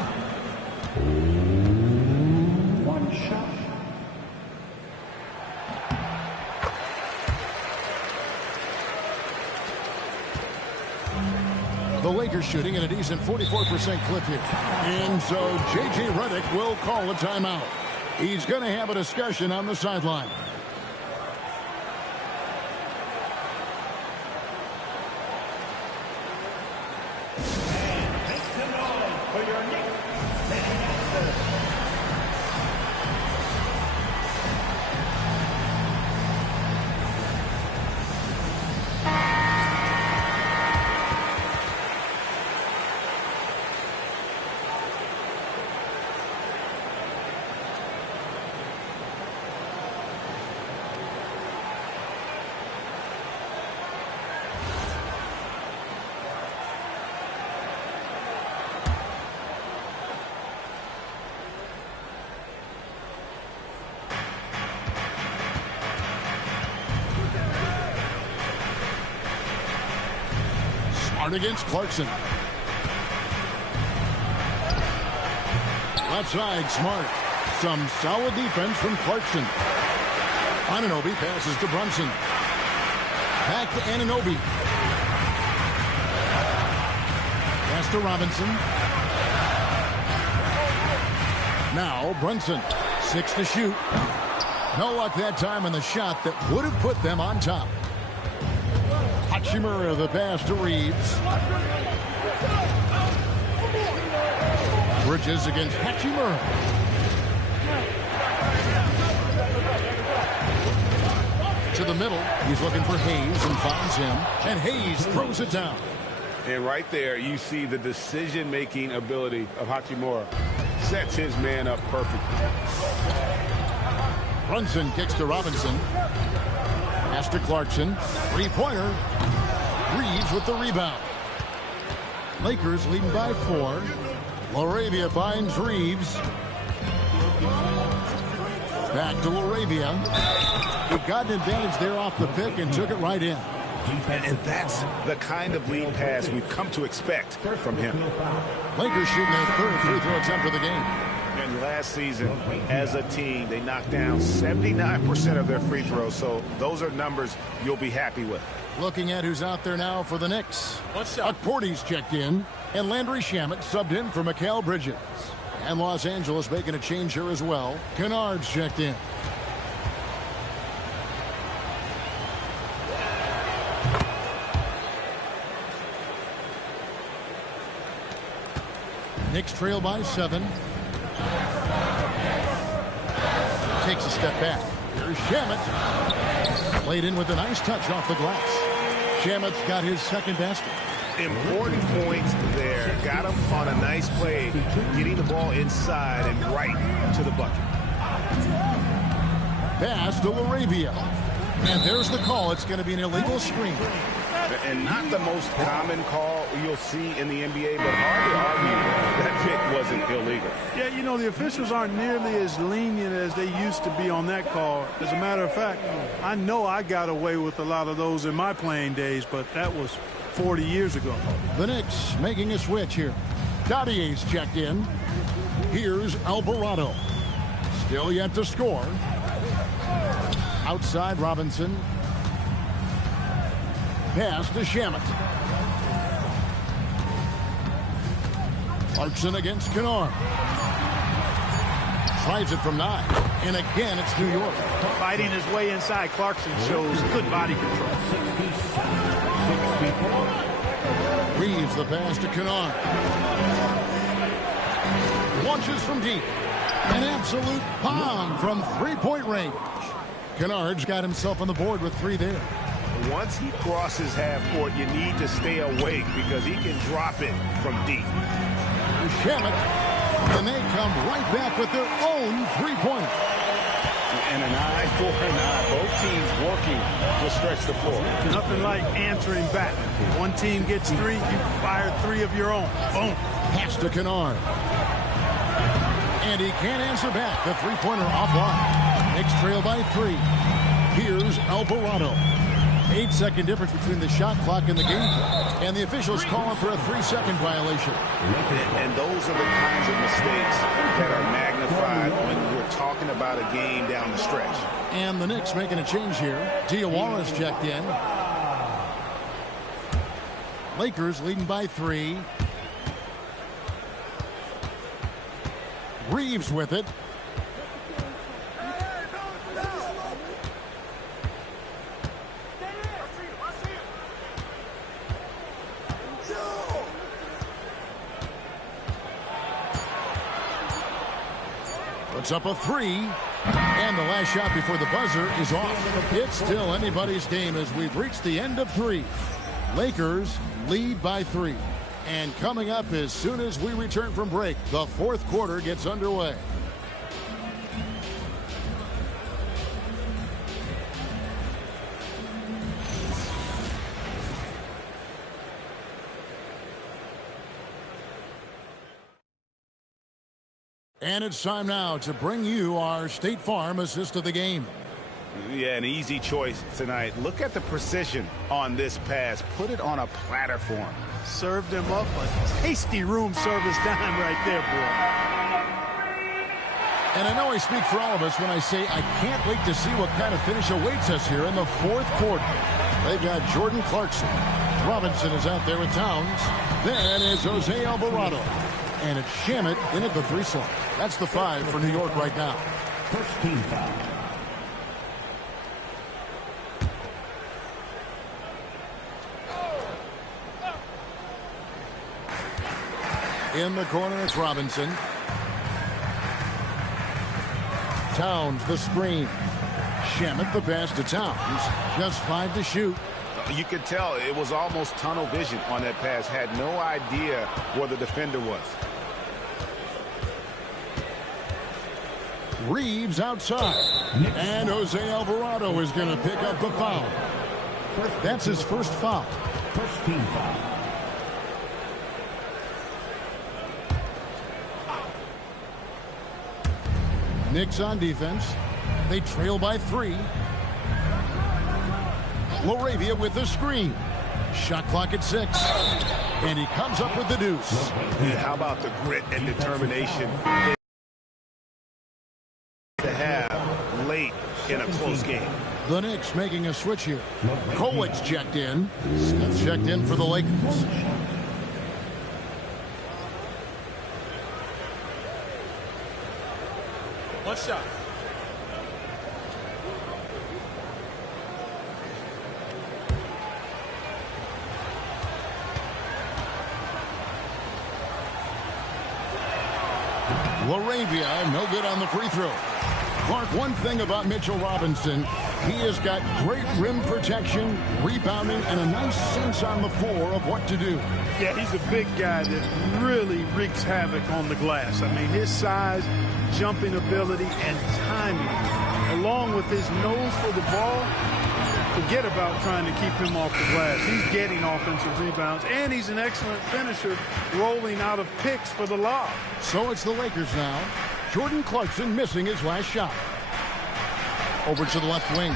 1 shot. The Lakers shooting at a decent 44% clip here. And so J.J. Redick will call a timeout. He's going to have a discussion on the sideline. Make some noise for your Knicks. Against Clarkson. Left side, Smart. Some solid defense from Clarkson. Anunoby passes to Brunson. Back to Anunoby. Pass to Robinson. Now Brunson. 6 to shoot. No luck that time on the shot that would have put them on top. Hachimura, the pass to Reeves. Bridges against Hachimura. To the middle. He's looking for Hayes and finds him. And Hayes throws it down. And right there, you see the decision-making ability of Hachimura. Sets his man up perfectly. Brunson kicks to Robinson. Pass to Clarkson. Three-pointer. Reeves with the rebound. Lakers leading by 4. Laravia finds Reeves. Back to Laravia. He got an advantage there off the pick and took it right in. And that's the kind of lead pass we've come to expect from him. Lakers shooting their 3rd free throw attempt of the game. And last season, as a team, they knocked down 79% of their free throws. So those are numbers you'll be happy with. Looking at who's out there now for the Knicks. One shot. Porty's checked in, and Landry Shamet subbed in for Mikal Bridges. And Los Angeles making a change here as well. Kennard's checked in. Knicks trail by 7. Takes a step back. Here's Shamet. Played in with a nice touch off the glass. Shamet's got his 2nd basket. Important points there. Got him on a nice play, getting the ball inside and right to the bucket. Pass to Laravia. And there's the call. It's going to be an illegal screen. And not the most common call you'll see in the NBA, but hard to argue that pick wasn't illegal. Yeah, you know, the officials aren't nearly as lenient as they used to be on that call. As a matter of fact, I know I got away with a lot of those in my playing days, but that was 40 years ago. The Knicks making a switch here. Dottier's checked in. Here's Alvarado. Still yet to score. Outside Robinson. Pass to Shamet. Clarkson against Kennard. Tries it from 9. And again, it's New York. Fighting his way inside, Clarkson shows good body control. Reeves the pass to Kennard. Launches from deep. An absolute bomb from 3-point range. Kennard's got himself on the board with 3 there. Once he crosses half court, you need to stay awake because he can drop it from deep. Shamet, and they come right back with their own 3-pointer. And an eye for an eye. Both teams working to stretch the floor. Nothing like answering back. One team gets 3, you fire 3 of your own. Boom. Pass to Kennard. And he can't answer back. The 3-pointer offline. Knicks trail by 3. Here's Alvarado. 8-second difference between the shot clock and the game clock. And the officials calling for a 3-second violation. And those are the kinds of mistakes that are magnified when we're talking about a game down the stretch. And the Knicks making a change here. Diawara's checked in. Lakers leading by 3. Reeves with it. Puts up a 3. And the last shot before the buzzer is off. It's still anybody's game as we've reached the end of 3. Lakers lead by 3. And coming up as soon as we return from break, the 4th quarter gets underway. And it's time now to bring you our State Farm assist of the game. Yeah, an easy choice tonight. Look at the precision on this pass. Put it on a platter for him. Served him up a tasty room service dime right there, boy. And I know I speak for all of us when I say I can't wait to see what kind of finish awaits us here in the 4th quarter. They've got Jordan Clarkson. Robinson is out there with Towns. Then is Jose Alvarado. And it's Shamet in at the 3 slot. That's the 5 for New York right now. First team foul. In the corner, it's Robinson. Towns, the screen. Shamet, the pass to Towns. Just 5 to shoot. You could tell it was almost tunnel vision on that pass. Had no idea where the defender was. Reeves outside. And Jose Alvarado is going to pick up the foul. That's his first foul. First team foul. Knicks on defense. They trail by 3. Laravia with the screen. Shot clock at 6. And he comes up with the deuce. Yeah, how about the grit and determination to have late in a close game? The Knicks making a switch here. Kolic's checked in. Smith checked in for the Lakers. One shot. Laravia, no good on the free throw. Clark, one thing about Mitchell Robinson, he has got great rim protection, rebounding, and a nice sense on the floor of what to do. Yeah, he's a big guy that really wreaks havoc on the glass. I mean, his size, jumping ability, and timing, along with his nose for the ball, forget about trying to keep him off the glass. He's getting offensive rebounds, and he's an excellent finisher, rolling out of picks for the lob. So it's the Lakers now. Jordan Clarkson missing his last shot. Over to the left wing.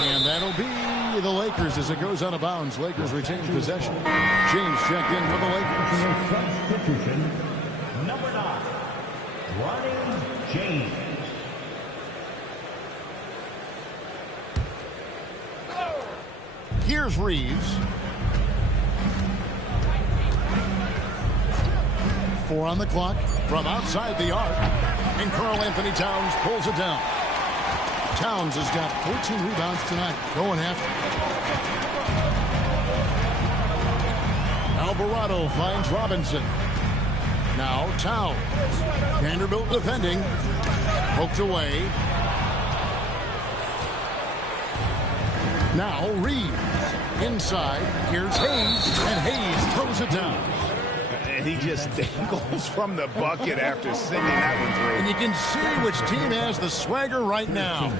And that'll be the Lakers as it goes out of bounds. Lakers retain possession. James checked in for the Lakers. Substitution, number 9, Ronnie James. Here's Reeves. 4 on the clock from outside the arc. And Karl Anthony Towns pulls it down. Towns has got 14 rebounds tonight, going after. Alvarado finds Robinson. Now Towns. Vanderbilt defending. Poked away. Now Reeves. Inside. Here's Hayes. And Hayes throws it down. And he just dangles from the bucket after sending that one through. And you can see which team has the swagger right now.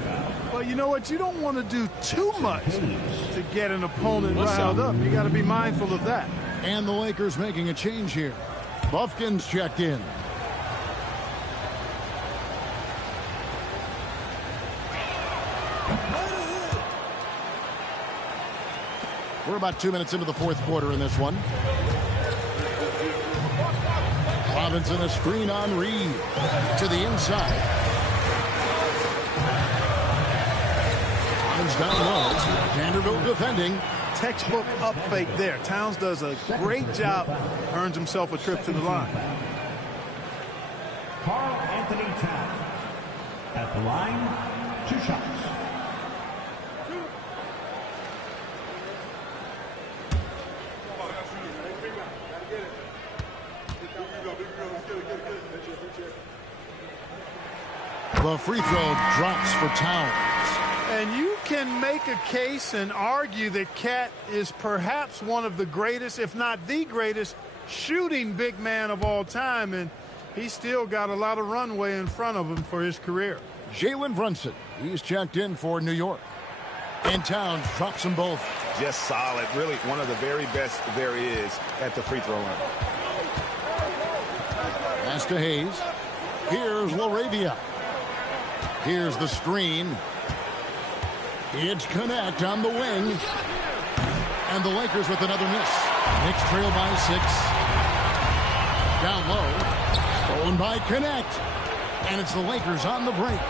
Well, you know what? You don't want to do too much to get an opponent riled up. You got to be mindful of that. And the Lakers making a change here. Buffkin's checked in. We're about 2 minutes into the fourth quarter in this one. Robinson a screen on Reed to the inside. Towns down low. Vanderbilt defending. Textbook up fake there. Towns does a great job. Earns himself a trip to the line. Karl Anthony Towns at the line, 2 shots. The free throw drops for Towns. And you can make a case and argue that Cat is perhaps one of the greatest, if not the greatest, shooting big man of all time. And he's still got a lot of runway in front of him for his career. Jalen Brunson, he's checked in for New York. And Towns drops them both. Just solid. Really one of the very best there is at the free throw line. Pass to Hayes. Here's Laravia. Here's the screen. It's Connect on the wing. And the Lakers with another miss. Knicks trail by 6. Down low. Stolen by Connect. And it's the Lakers on the break.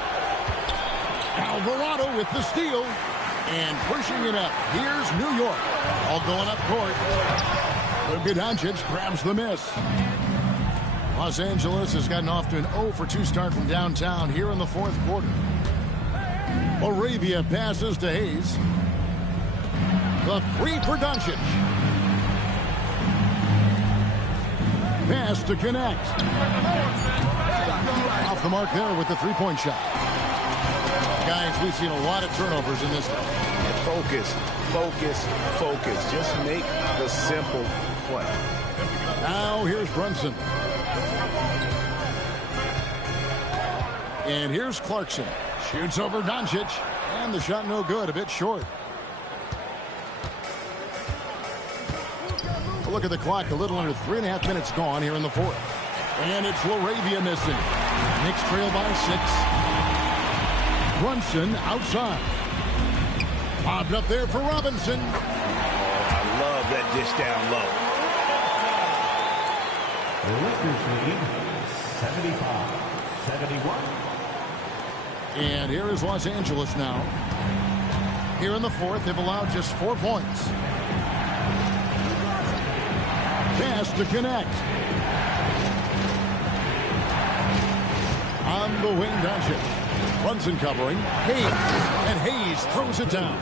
Alvarado with the steal. And pushing it up. Here's New York. All going up court. Luka Doncic grabs the miss. Los Angeles has gotten off to an 0-for-2 start from downtown here in the fourth quarter. Laravia passes to Hayes. The 3 for Doncic. Pass to Connect. Off the mark there with the 3-point shot. Guys, we've seen a lot of turnovers in this one. Focus, focus, focus. Just make the simple play. Now here's Brunson. And here's Clarkson. Shoots over Doncic. And the shot no good, a bit short. Look at the clock, a little under 3.5 minutes gone here in the fourth. And it's LaRavia missing. Knicks trail by 6. Brunson outside. Popped up there for Robinson. I love that dish down low. Lakers lead 75-71. And here is Los Angeles now. Here in the fourth, they've allowed just 4 points. Pass to connect. On the wing, Doncic. Brunson covering. Hayes. And Hayes throws it down.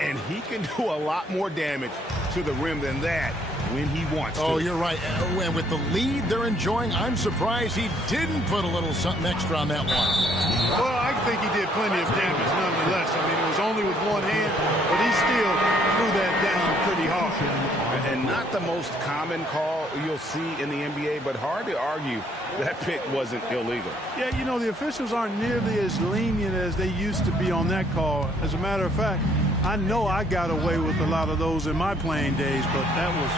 And he can do a lot more damage to the rim than that when he wants to. Oh, you're right. And with the lead they're enjoying, I'm surprised he didn't put a little something extra on that one. Well, I think he did plenty of damage nonetheless. I mean, it was only with one hand, but he still threw that down pretty hard. And not the most common call you'll see in the NBA, but hard to argue that pick wasn't illegal. Yeah, you know, the officials aren't nearly as lenient as they used to be on that call. As a matter of fact, I know I got away with a lot of those in my playing days, but that was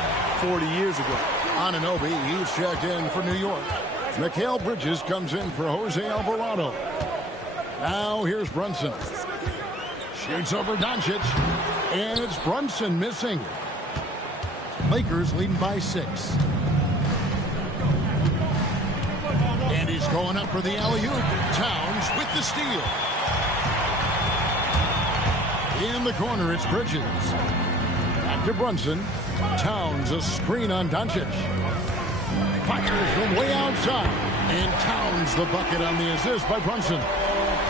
40 years ago. Anunoby, he's checked in for New York. Mikal Bridges comes in for Jose Alvarado. Now here's Brunson. Shoots over Doncic. And it's Brunson missing. Lakers leading by 6. And he's going up for the alley-oop. Towns with the steal. In the corner, it's Bridges. Back to Brunson. Towns, a screen on Doncic. Fires from way outside. And Towns the bucket on the assist by Brunson.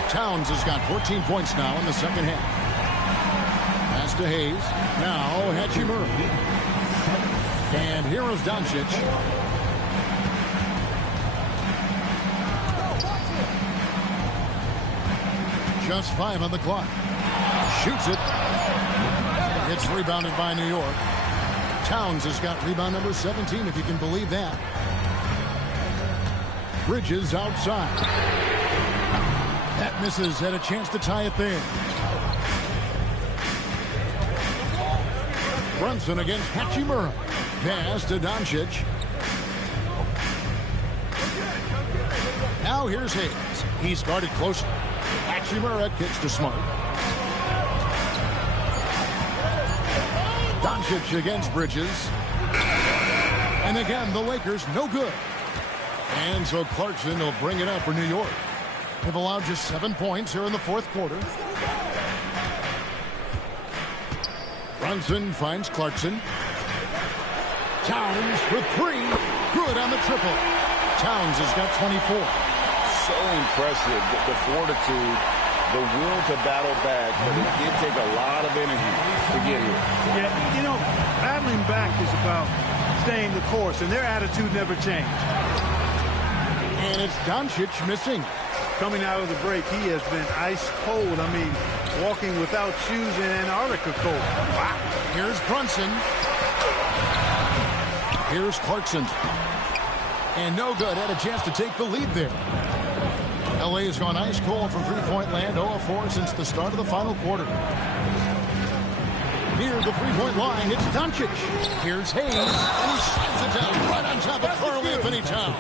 Towns has got 14 points now in the second half. Pass to Hayes. Now Hachimura. And here is Doncic. Just 5 on the clock. Shoots it. It's rebounded by New York. Towns has got rebound number 17, if you can believe that. Bridges outside. That misses. Had a chance to tie it there. Brunson against Hachimura. Pass to Doncic. Now here's Hayes. He's guarded closely. Hachimura kicks to Smart. Doncic against Bridges. And again, the Lakers no good. And so Clarkson will bring it up for New York. They've allowed just 7 points here in the fourth quarter. Brunson finds Clarkson. Towns for 3. Good on the triple. Towns has got 24. So impressive, the fortitude, the will to battle back, but it did take a lot of energy to get here. Yeah, you know, battling back is about staying the course, and their attitude never changed. And it's Doncic missing. Coming out of the break, he has been ice cold. I mean, walking without shoes in Antarctica cold. Wow. Here's Brunson. Here's Clarkson. And no good. Had a chance to take the lead there. LA has gone ice cold from three-point land, 0-4 since the start of the final quarter. Near the three-point line, it's Doncic. Here's Hayes, and he slams it down right on top of Karl-Anthony Towns.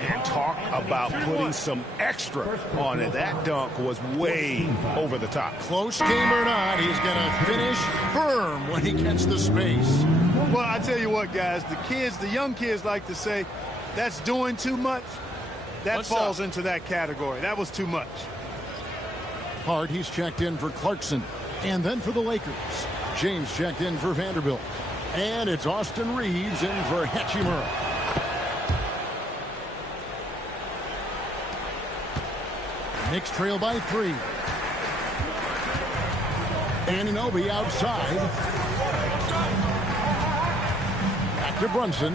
And talk about putting some extra on it. That dunk was way over the top. Close game or not, he's going to finish firm when he gets the space. Well, I tell you what, guys, the young kids like to say, that's doing too much. That falls into that category. That was too much. Hart, he's checked in for Clarkson. And then for the Lakers, James checked in for Vanderbilt. And it's Austin Reeves in for Hachimura. Knicks trail by 3. Anunoby outside. Back to Brunson.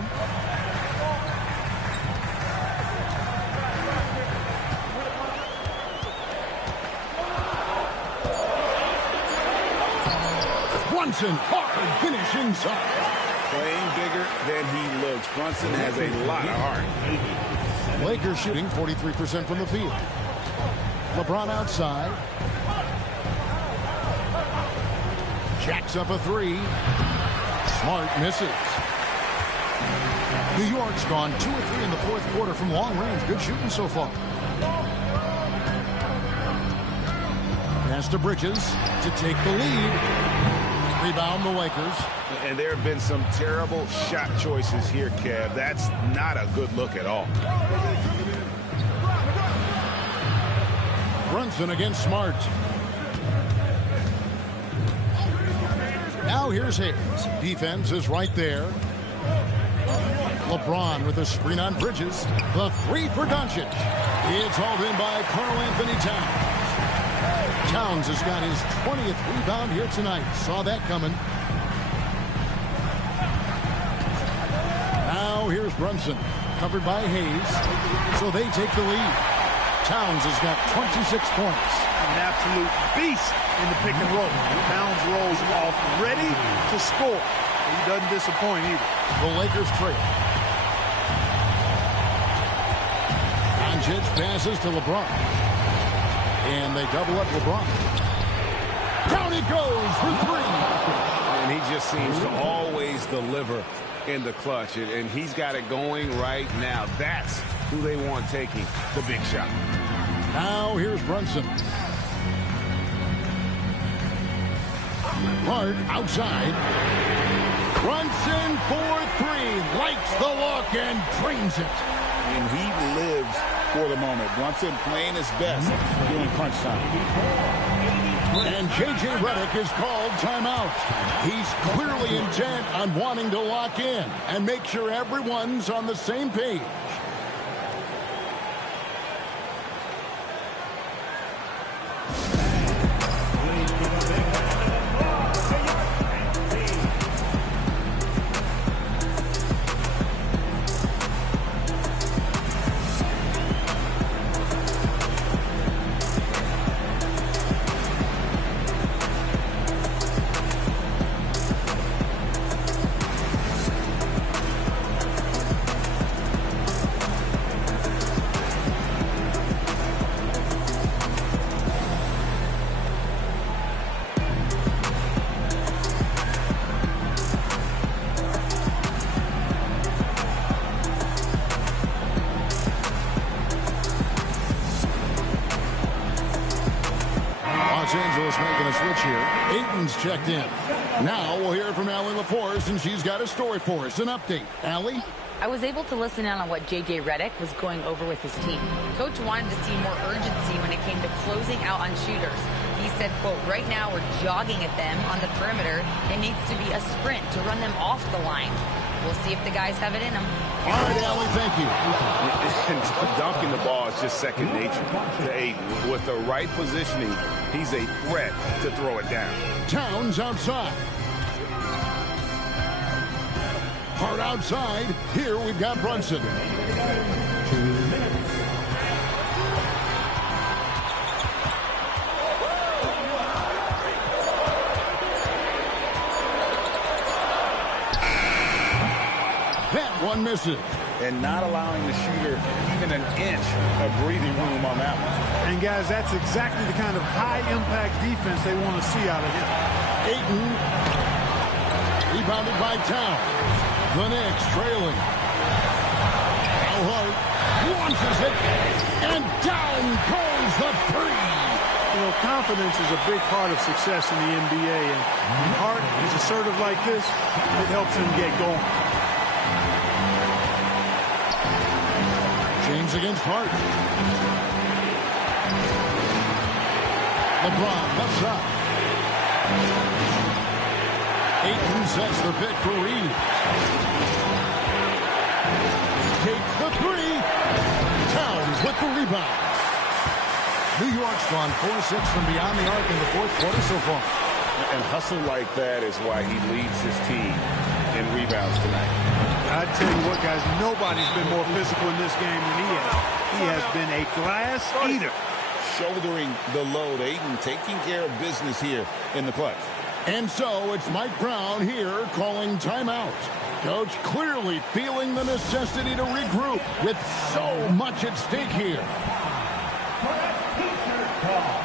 Brunson, hard finish inside. Playing bigger than he looks. Brunson has a lot of heart. Lakers shooting 43% from the field. LeBron outside. Jacks up a three. Smart misses. New York's gone 2 of 3 in the fourth quarter from long range. Good shooting so far. Pass to Bridges to take the lead. Rebound the Lakers. And there have been some terrible shot choices here, Kev. That's not a good look at all. Brunson against Smart. Now here's Hayes. Defense is right there. LeBron with a screen on Bridges. The three for Doncic. It's hauled in by Karl Anthony Towns. Towns has got his 20th rebound here tonight. Saw that coming. Now here's Brunson. Covered by Hayes. So they take the lead. Towns has got 26 points. An absolute beast in the pick and roll. Towns rolls off ready to score. He doesn't disappoint either. The Lakers trail. Doncic passes to LeBron. And they double up LeBron. Down he goes for three. And he just seems to always deliver in the clutch. And he's got it going right now. That's who they want taking the big shot. Now here's Brunson. Hart outside. Brunson for three. Likes the look and drains it. And he lives for the moment. Brunson playing his best during crunch time. And J.J. Redick is called timeout. He's clearly intent on wanting to lock in and make sure everyone's on the same page. Los Angeles making a switch here. Ayton's checked in. Now we'll hear from Allie LaForce, and she's got a story for us. An update. Allie? I was able to listen in on what J.J. Redick was going over with his team. Coach wanted to see more urgency when it came to closing out on shooters. He said, quote, right now we're jogging at them on the perimeter. It needs to be a sprint to run them off the line. We'll see if the guys have it in them. All right, Allie, thank you. And dunking the ball is just second nature to Ayton. With the right positioning, he's a threat to throw it down. Towns outside. Hart outside. Here we've got Brunson. That one misses. And not allowing the shooter even an inch of breathing room on that one. And, guys, that's exactly the kind of high-impact defense they want to see out of him. Ayton. Rebounded by Towns. The Knicks trailing. Now Hart launches it. And down goes the three. You know, confidence is a big part of success in the NBA. And when Hart is assertive like this, it helps him get going. James against Hart. LeBron left side. Ayton sets the pick for Reed. Takes the three. Towns with the rebound. New York's gone 4-6 from beyond the arc in the fourth quarter so far. And hustle like that is why he leads his team in rebounds tonight. I tell you what, guys, nobody's been more physical in this game than he has. He has been a glass eater. Shouldering the load. Ayton taking care of business here in the clutch. And so it's Mike Brown here calling timeout. Coach clearly feeling the necessity to regroup with so much at stake here. For a t-shirt call.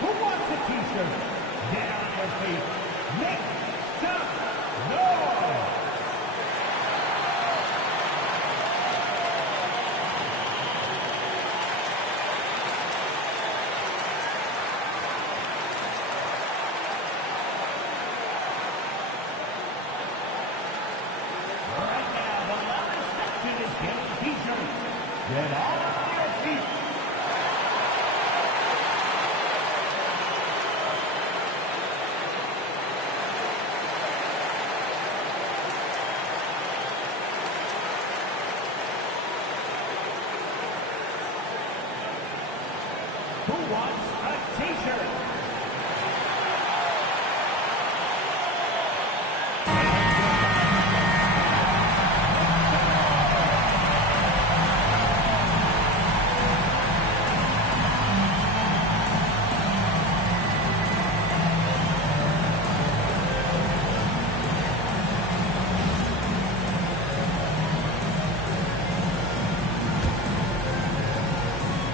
Who wants a t-shirt? Get on your feet. Make some noise. Right now, the lower section is getting t-shirts. Get on your feet. Who wants a t-shirt?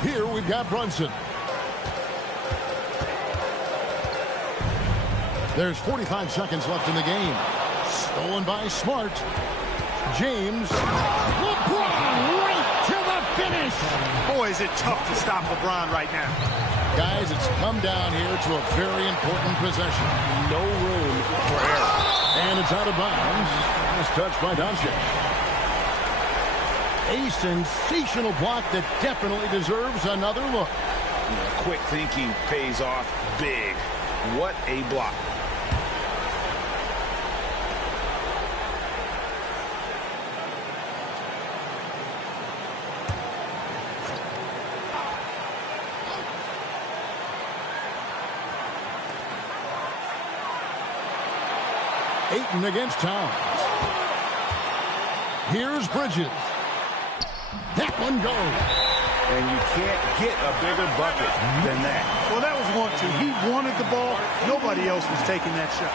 Here we've got Brunson. There's 45 seconds left in the game. Stolen by Smart. James. LeBron right to the finish. Boy, is it tough to stop LeBron right now. Guys, it's come down here to a very important possession. No room for error. And it's out of bounds. Last touch by Doncic. A sensational block that definitely deserves another look. Quick thinking pays off big. What a block. Ayton against Towns. Here's Bridges. That one goes. And you can't get a bigger bucket than that. Well, that was 1-2. He wanted the ball. Nobody else was taking that shot.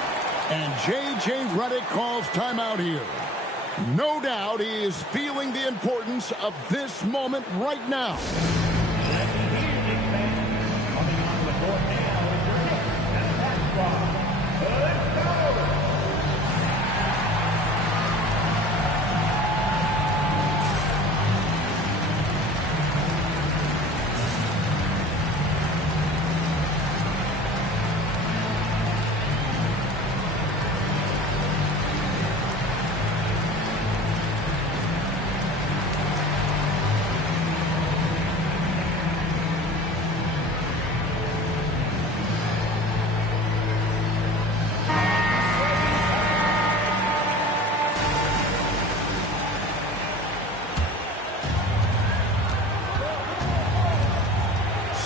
And J.J. Redick calls timeout here. No doubt he is feeling the importance of this moment right now. Coming on the court now is your Knicks and basketball. Let's go!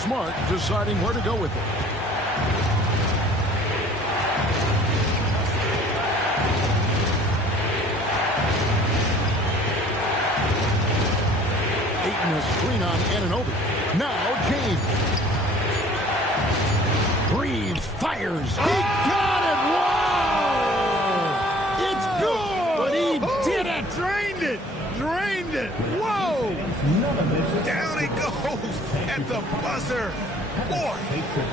Smart deciding where to go with it. Ayton a screen on Anunoby. Now James. Breathes, fires. He got it! Whoa! It's good! But he did it! Drained it! Drained it! Whoa! Down he goes at the buzzer. Boy,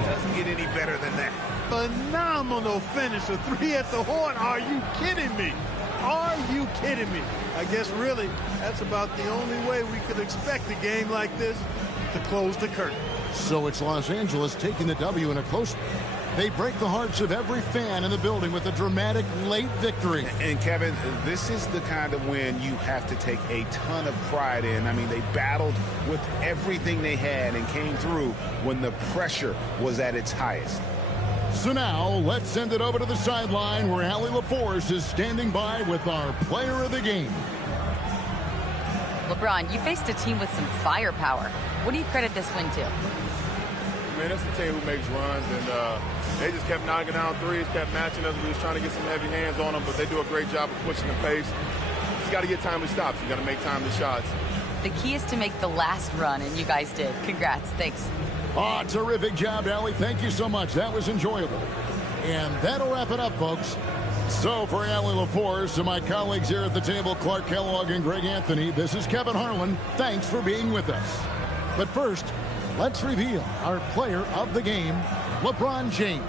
doesn't get any better than that. Phenomenal finish. A three at the horn. Are you kidding me? Are you kidding me? I guess really that's about the only way we could expect a game like this to close the curtain. So it's Los Angeles taking the W in a close. They break the hearts of every fan in the building with a dramatic late victory. And Kevin, this is the kind of win you have to take a ton of pride in. I mean, they battled with everything they had and came through when the pressure was at its highest. So now let's send it over to the sideline where Allie LaForce is standing by with our player of the game. LeBron, you faced a team with some firepower. What do you credit this win to? man. That's the team who makes runs, and they just kept knocking down threes, kept matching us. We was trying to get some heavy hands on them, but they do a great job of pushing the pace. You just got to get timely stops. You got to make timely shots. The key is to make the last run, and you guys did. Congrats. Thanks. Oh, terrific job, Allie. Thank you so much. That was enjoyable. And that'll wrap it up, folks. So for Allie LaForce and my colleagues here at the table, Clark Kellogg and Greg Anthony, this is Kevin Harlan. Thanks for being with us. But first, let's reveal our player of the game, LeBron James.